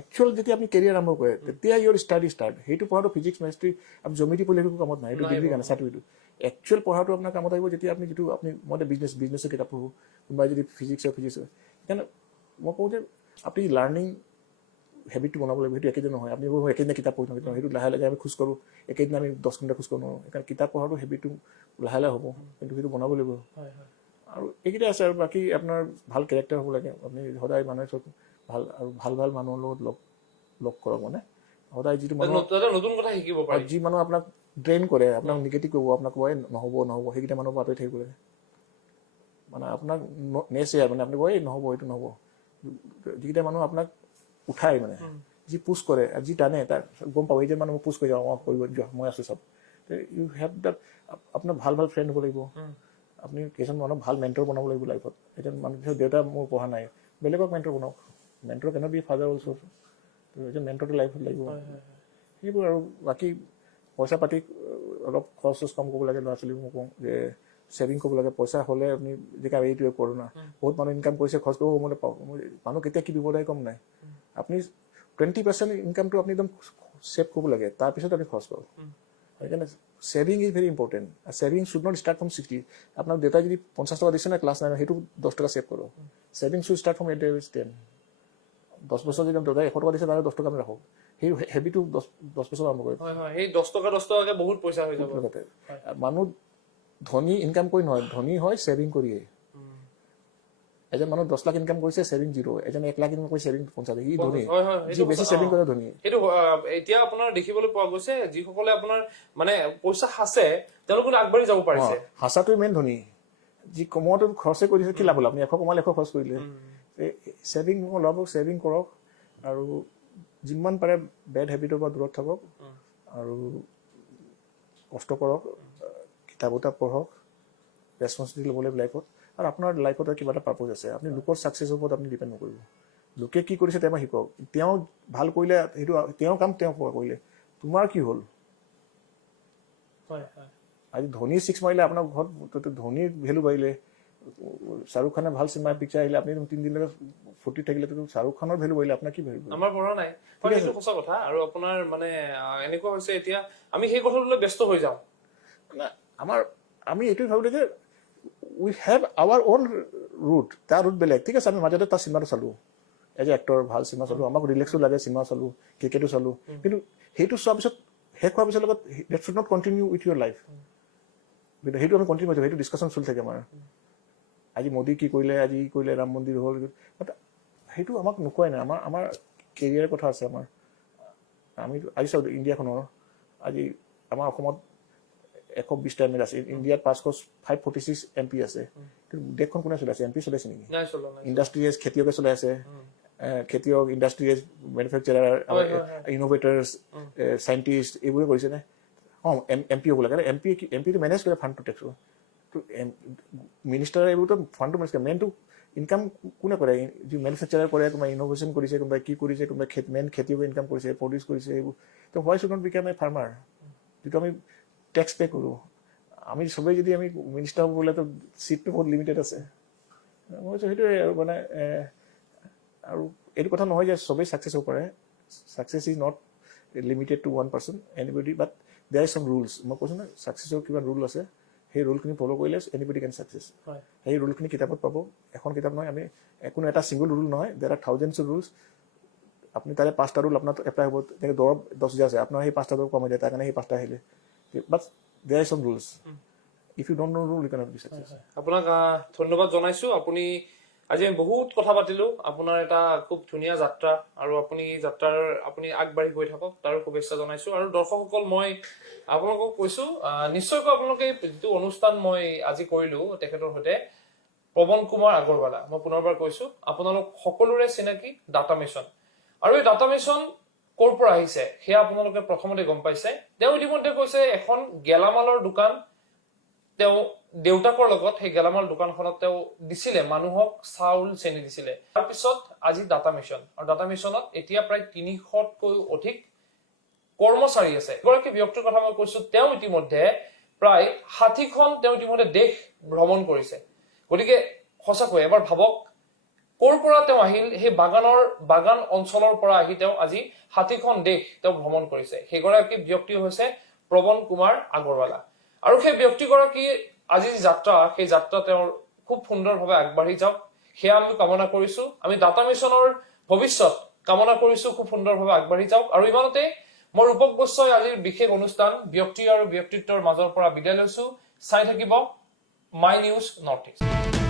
একচুৱেল যেতিয়া আপুনি কেৰিয়াৰ আৰম্ভ কৰে, তেতিয়া ইউৰ ষ্টাৰ্ট। সেইটো পঢ়াটো ফিজিক্স মেথ্ৰি আপুনি জমিটি পঢ়িলে একো কামত নাই, সেইটো ডিগ্ৰী কাৰণে চাৰ্টিফিকেট। একচুৱেল পঢ়াটো আপোনাৰ কামত আহিব যেতিয়া আপুনি যিটো আপুনি মই বিজনেছৰ কিতাপ পঢ়োঁ, কোনোবাই যদি ফিজিক্স। সেইকাৰণে মই কওঁ যে আপুনি লাৰ্ণিং হেবিটটো বনাব লাগিব। সেইটো একেদিন নহয়, আপুনি একেদিনে কিতাপ পঢ়ি নহয়, সেইটো লাহে লাহে আমি খোজ কাঢ়োঁ, একেদিন আমি 10 কিলোমিটাৰ খোজ কাঢ়ো নোৱাৰোঁ। সেইকাৰণে কিতাপ পঢ়াটো হেবিটটো লাহে লাহে হ'ব, কিন্তু সেইটো বনাব লাগিব। আৰু এইকেইটা আছে। আৰু বাকী আপোনাৰ ভাল কেৰেক্টাৰ হ'ব লাগে। আপুনি সদায় মানুহে চব ভাল আৰু ভাল মানুহৰ লগত লগ কৰক, মানে সদায় যিটো মানুহ নতুন কথা শিকিব পাৰে, যি মানুহ আপোনাক ড্ৰেইন কৰে, আপোনাক নিগেটিভ কৰিব, আপোনাক কয় নহ'ব, সেইকেইটা মানুহৰ পৰা আঁতৰি থাকিব লাগে। মানে আপোনাক নেচেয়াৰ, মানে আপুনি কয় নহ'ব, এইটো নহ'ব। যিকেইটা মানুহ আপোনাক উঠাই, মানে যি পুছ কৰে, যি টানে, তাৰ গম পাব এইজন মানুহ পুছ কৰি যাওঁ, কৰিব যোৱা, মই আছোঁ চব। You have that. আপোনাৰ ভাল ফ্ৰেণ্ড হ'ব লাগিব। আপুনি কেইজন মানুহক ভাল মেণ্টৰ বনাব লাগিব লাইফত। এজন মানুহ দেউতা মোৰ পঢ়া নাই, বেলেগক মেণ্টৰ বনাওক। Mentor can be father also'. এজন মেণ্টৰটো লাইফত লাগিব। সেইবোৰ। আৰু বাকী পইচা পাতি অলপ খৰচ কম কৰিব লাগে। ল'ৰা ছোৱালীক মই কওঁ যে ছেভিং কৰিব লাগে। পইচা হ'লে আপুনি যেতিয়া এইটোৱে কৰোঁ বহুত মানুহ ইনকাম কৰিছে, খৰচ কৰিব মই পাওঁ। মানুহ কেতিয়া কি বিপদ আহে কম নাই। আপুনি 20% ইনকামটো আপুনি একদম ছেভ কৰিব লাগে, তাৰপিছত আপুনি খৰচ কৰক। সেইকাৰণে saving is very important. Saving should not start from 60। আপোনাক দেউতাই যদি 50 টকা দিছে না ক্লাছ 9, সেইটো 10 টকা ছেভ কৰক। Saving should start from 8 to 10। 10 বছৰ যদি দেউতাই 100 টকা দিছে, তাহলে 10 টকা আমি ৰাখক। সেই হেবিটো 10 বছৰ আৰম্ভ কৰিব। সেই 10 টকাকে বহুত পইচা হৈ যাব। মানুহ ধনী ইনকাম কৰি নহয়, ধনী হয় ছেভিং কৰিয়ে। এজন মানুহ 10 লাখ ইনকাম কৰিছে, ছেভিং 0। এজন 1 লাখ ইনকাম কৰি ছেভিং 50। ই ধনী, যি বেছি ছেভিং কৰে ধনী। সেইটো এতিয়া আপোনাৰ দেখিবলৈ পোৱা গৈছে, যিসকলে আপোনাৰ মানে পইচা সাঁচে, তেওঁলোকে আগবাঢ়ি যাব পাৰিছে। সাঁচাটোৱে মেইন ধনী। যি কমোৱাটো খৰচে কৰিছে, কি লাভ হ'ল? আপুনি 100 কমালে 100 খৰচ কৰিলে। ছেভিং ল'ব, ছেভিং কৰক। আৰু যিমান পাৰে বেড হেবিটৰ পৰা দূৰত থাকক। আৰু কষ্ট কৰক, কিতাপ পঢ়ক, ৰেচপনচিবিলিটি ল'ব লাগিব লাইফত। আৰু আপোনাৰ লাইফত কিবা এটা পাৰ্পজ আছে। আপুনি লোকৰ ছাকচেছৰ ওপৰত আপুনি ডিপেণ্ড নকৰিব। লোকে কি কৰিছে তেওঁ শিকক। তেওঁ ভাল কৰিলে সেইটো তেওঁৰ কাম, তেওঁ কৰিলে। তোমাৰ কি হ'ল? আজি ধনী 6 মাৰিলে আপোনাৰ ঘৰত ধনীৰ ভেলু বাঢ়িলে। শ্বাহৰুখ খানে ভাল চিনেমা পিকচাৰ আহিলে, আপুনি 3 দিনলৈকে ফূৰ্তি থাকিলে, শ্বাহৰুখ খানৰ ভেলু বাঢ়িলে, আপোনাৰ কি ভেলু? আমাৰ পঢ়া নাই। সেইটো সঁচা কথা। আৰু আপোনাৰ মানে এনেকুৱা হৈছে এতিয়া আমি সেই কথাটোলৈ ব্যস্ত হৈ যাওঁ। আমি এইটোৱে ভাবোঁ যে উই হেভ আৱাৰ অ'ন ৰুট। তাৰ ৰুট বেলেগ, ঠিক আছে। আমি মাজতে তাৰ চিনেমাটো চালোঁ, এজ এ এক্টৰ ভাল চিনেমা চালোঁ, আমাক ৰিলেক্সো লাগে, চিনেমা চালোঁ, ক্ৰিকেটো চালোঁ, কিন্তু সেইটো চোৱাৰ পিছত শেষ হোৱাৰ পিছত লগত that should not continue with your life. কিন্তু সেইটো আমি কণ্টিনিউ কৰিছোঁ, সেইটো ডিছকাশ্যন চলি থাকে আমাৰ। আজি মোদী কি কৰিলে, আজি কি কৰিলে, ৰাম মন্দিৰ হ'ল, সেইটো আমাক নোকোৱাই নাই। আমাৰ কেৰিয়াৰৰ কথা আছে আমাৰ। আমি আজি চাওঁ ইণ্ডিয়াখনৰ, আজি আমাৰ অসমত 120টা এম এল আছে, ইণ্ডিয়াত 546 MP আছে, কিন্তু দেশখন কোনে চলাই আছে? MP চলাইছে নেকি? ইণ্ডাষ্ট্ৰিজ, খেতিয়কে চলাই আছে, খেতিয়ক, ইণ্ডাষ্ট্ৰিজ, মেনুফেকচাৰাৰ, ইনোভেটাৰ্ছ, চাইণ্টিষ্ট, এইবোৰে কৰিছে নে? MP হ'ব লাগে। এমপিটো মেনেজ কৰে ফাণ্ডটো, টেক্সটো। মিনিষ্টাৰে এইবোৰতো ফাণ্ডটো মেনেজ কৰে। মেইনটো ইনকাম কোনে কৰে? যি মেনুফেকচাৰাৰ কৰে, কোনোবাই ইনোভেশ্যন কৰিছে, কোনোবাই কি কৰিছে, কোনোবাই মেইন খেতিয়কে ইনকাম কৰিছে, প্ৰডিউচ কৰিছে, এইবোৰ। ত' why should not become a farmer? যিটো আমি টেক্স পে' কৰোঁ, আমি চবেই যদি আমি মিনিষ্টাৰ হ'ব বোলেতো চিটটো বহুত লিমিটেড আছে। মই ভাবিছোঁ সেইটোৱে আৰু মানে আৰু এইটো কথা নহয় যে চবেই ছাকচেছ হ'ব পাৰে। Success is not limited to one person, anybody, but there is some rules. মই কৈছোঁ নহয়, ছাকচেছৰ কিবা ৰুল আছে, সেই ৰুলখিনি ফ'ল' কৰিলে এনিবডি কেন ছাকচেছ। সেই ৰুলখিনি কিতাপত পাব। এখন কিতাপ নহয়, আমি কোনো এটা ছিংগল ৰুল নহয়, there R thousands of rules. আপুনি তাৰে 5টা ৰুল আপোনাৰ এপ্লাই হ'ব। তেনেকৈ দৰৱ 10 আছে, আপোনাৰ সেই 5টা দৰৱ কমাই দিয়ে, তাৰ কাৰণে সেই 5টা আহিলে। But there is some rules. If you don't know' rule, you cannot be success. আপোনাক ধন্যবাদ জনাইছোঁ। আপুনি আজি আমি বহুত কথা পাতিলোঁ। আপোনাৰ এটা খুব ধুনীয়া যাত্ৰা, আৰু আপুনি যাত্ৰাৰ আপুনি আগবাঢ়ি গৈ থাকক, তাৰো শুভেচ্ছা জনাইছোঁ। আৰু দৰ্শকসকল, মই আপোনালোকক কৈছোঁ, নিশ্চয়কৈ আপোনালোকে যিটো অনুষ্ঠান মই আজি কৰিলোঁ তেখেতৰ সৈতে, পৱন কুমাৰ আগৰৱালা, মই পুনৰবাৰ কৈছোঁ, আপোনালোক সকলোৰে চিনাকি ডাটা মিছন। আৰু এই ডাটা মিছন ক'ৰ পৰা আহিছে সেয়া আপোনালোকে প্ৰথমতে গম পাইছে। তেওঁ ইতিমধ্যে কৈছে এখন গেলামালৰ দোকান তেওঁ দেউতাকৰ লগত সেই গেলামাল দোকানখনত তেওঁ দিছিলে, মানুহক চাউল চেনি দিছিলে। তাৰপিছত আজি ডাটা মিছন, আৰু ডাটা মিছনত এতিয়া প্ৰায় 300তকৈও অধিক কৰ্মচাৰী আছে। এগৰাকী ব্যক্তিৰ কথা মই কৈছোঁ, তেওঁ ইতিমধ্যে প্ৰায় 60খন তেওঁ ইতিমধ্যে দেশ ভ্ৰমণ কৰিছে। গতিকে সঁচাকৈ এবাৰ ভাবক, ক'ৰ পৰা তেওঁ আহিল, সেই বাগান অঞ্চলৰ পৰা আহি তেওঁ আজি 60খন দেশ তেওঁ ভ্ৰমণ কৰিছে। সেইগৰাকী ব্যক্তি হৈছে পৱন কুমাৰ আগৰৱালা। আৰু সেই ব্যক্তিগৰাকী আজি যাত্ৰা, সেই যাত্ৰা তেওঁৰ খুব সুন্দৰভাৱে আগবাঢ়ি যাওক, সেয়া আমি কামনা কৰিছোঁ। আমি ডাটা মিছনৰ ভৱিষ্যত কামনা কৰিছোঁ খুব সুন্দৰভাৱে আগবাঢ়ি যাওক। আৰু ইমানতে মই ৰূপক গোস্বামী আজিৰ বিশেষ অনুষ্ঠান ব্যক্তি আৰু ব্যক্তিত্বৰ মাজৰ পৰা বিদায় লৈছোঁ। চাই থাকিব মাই নিউজ নৰ্থ ইষ্ট।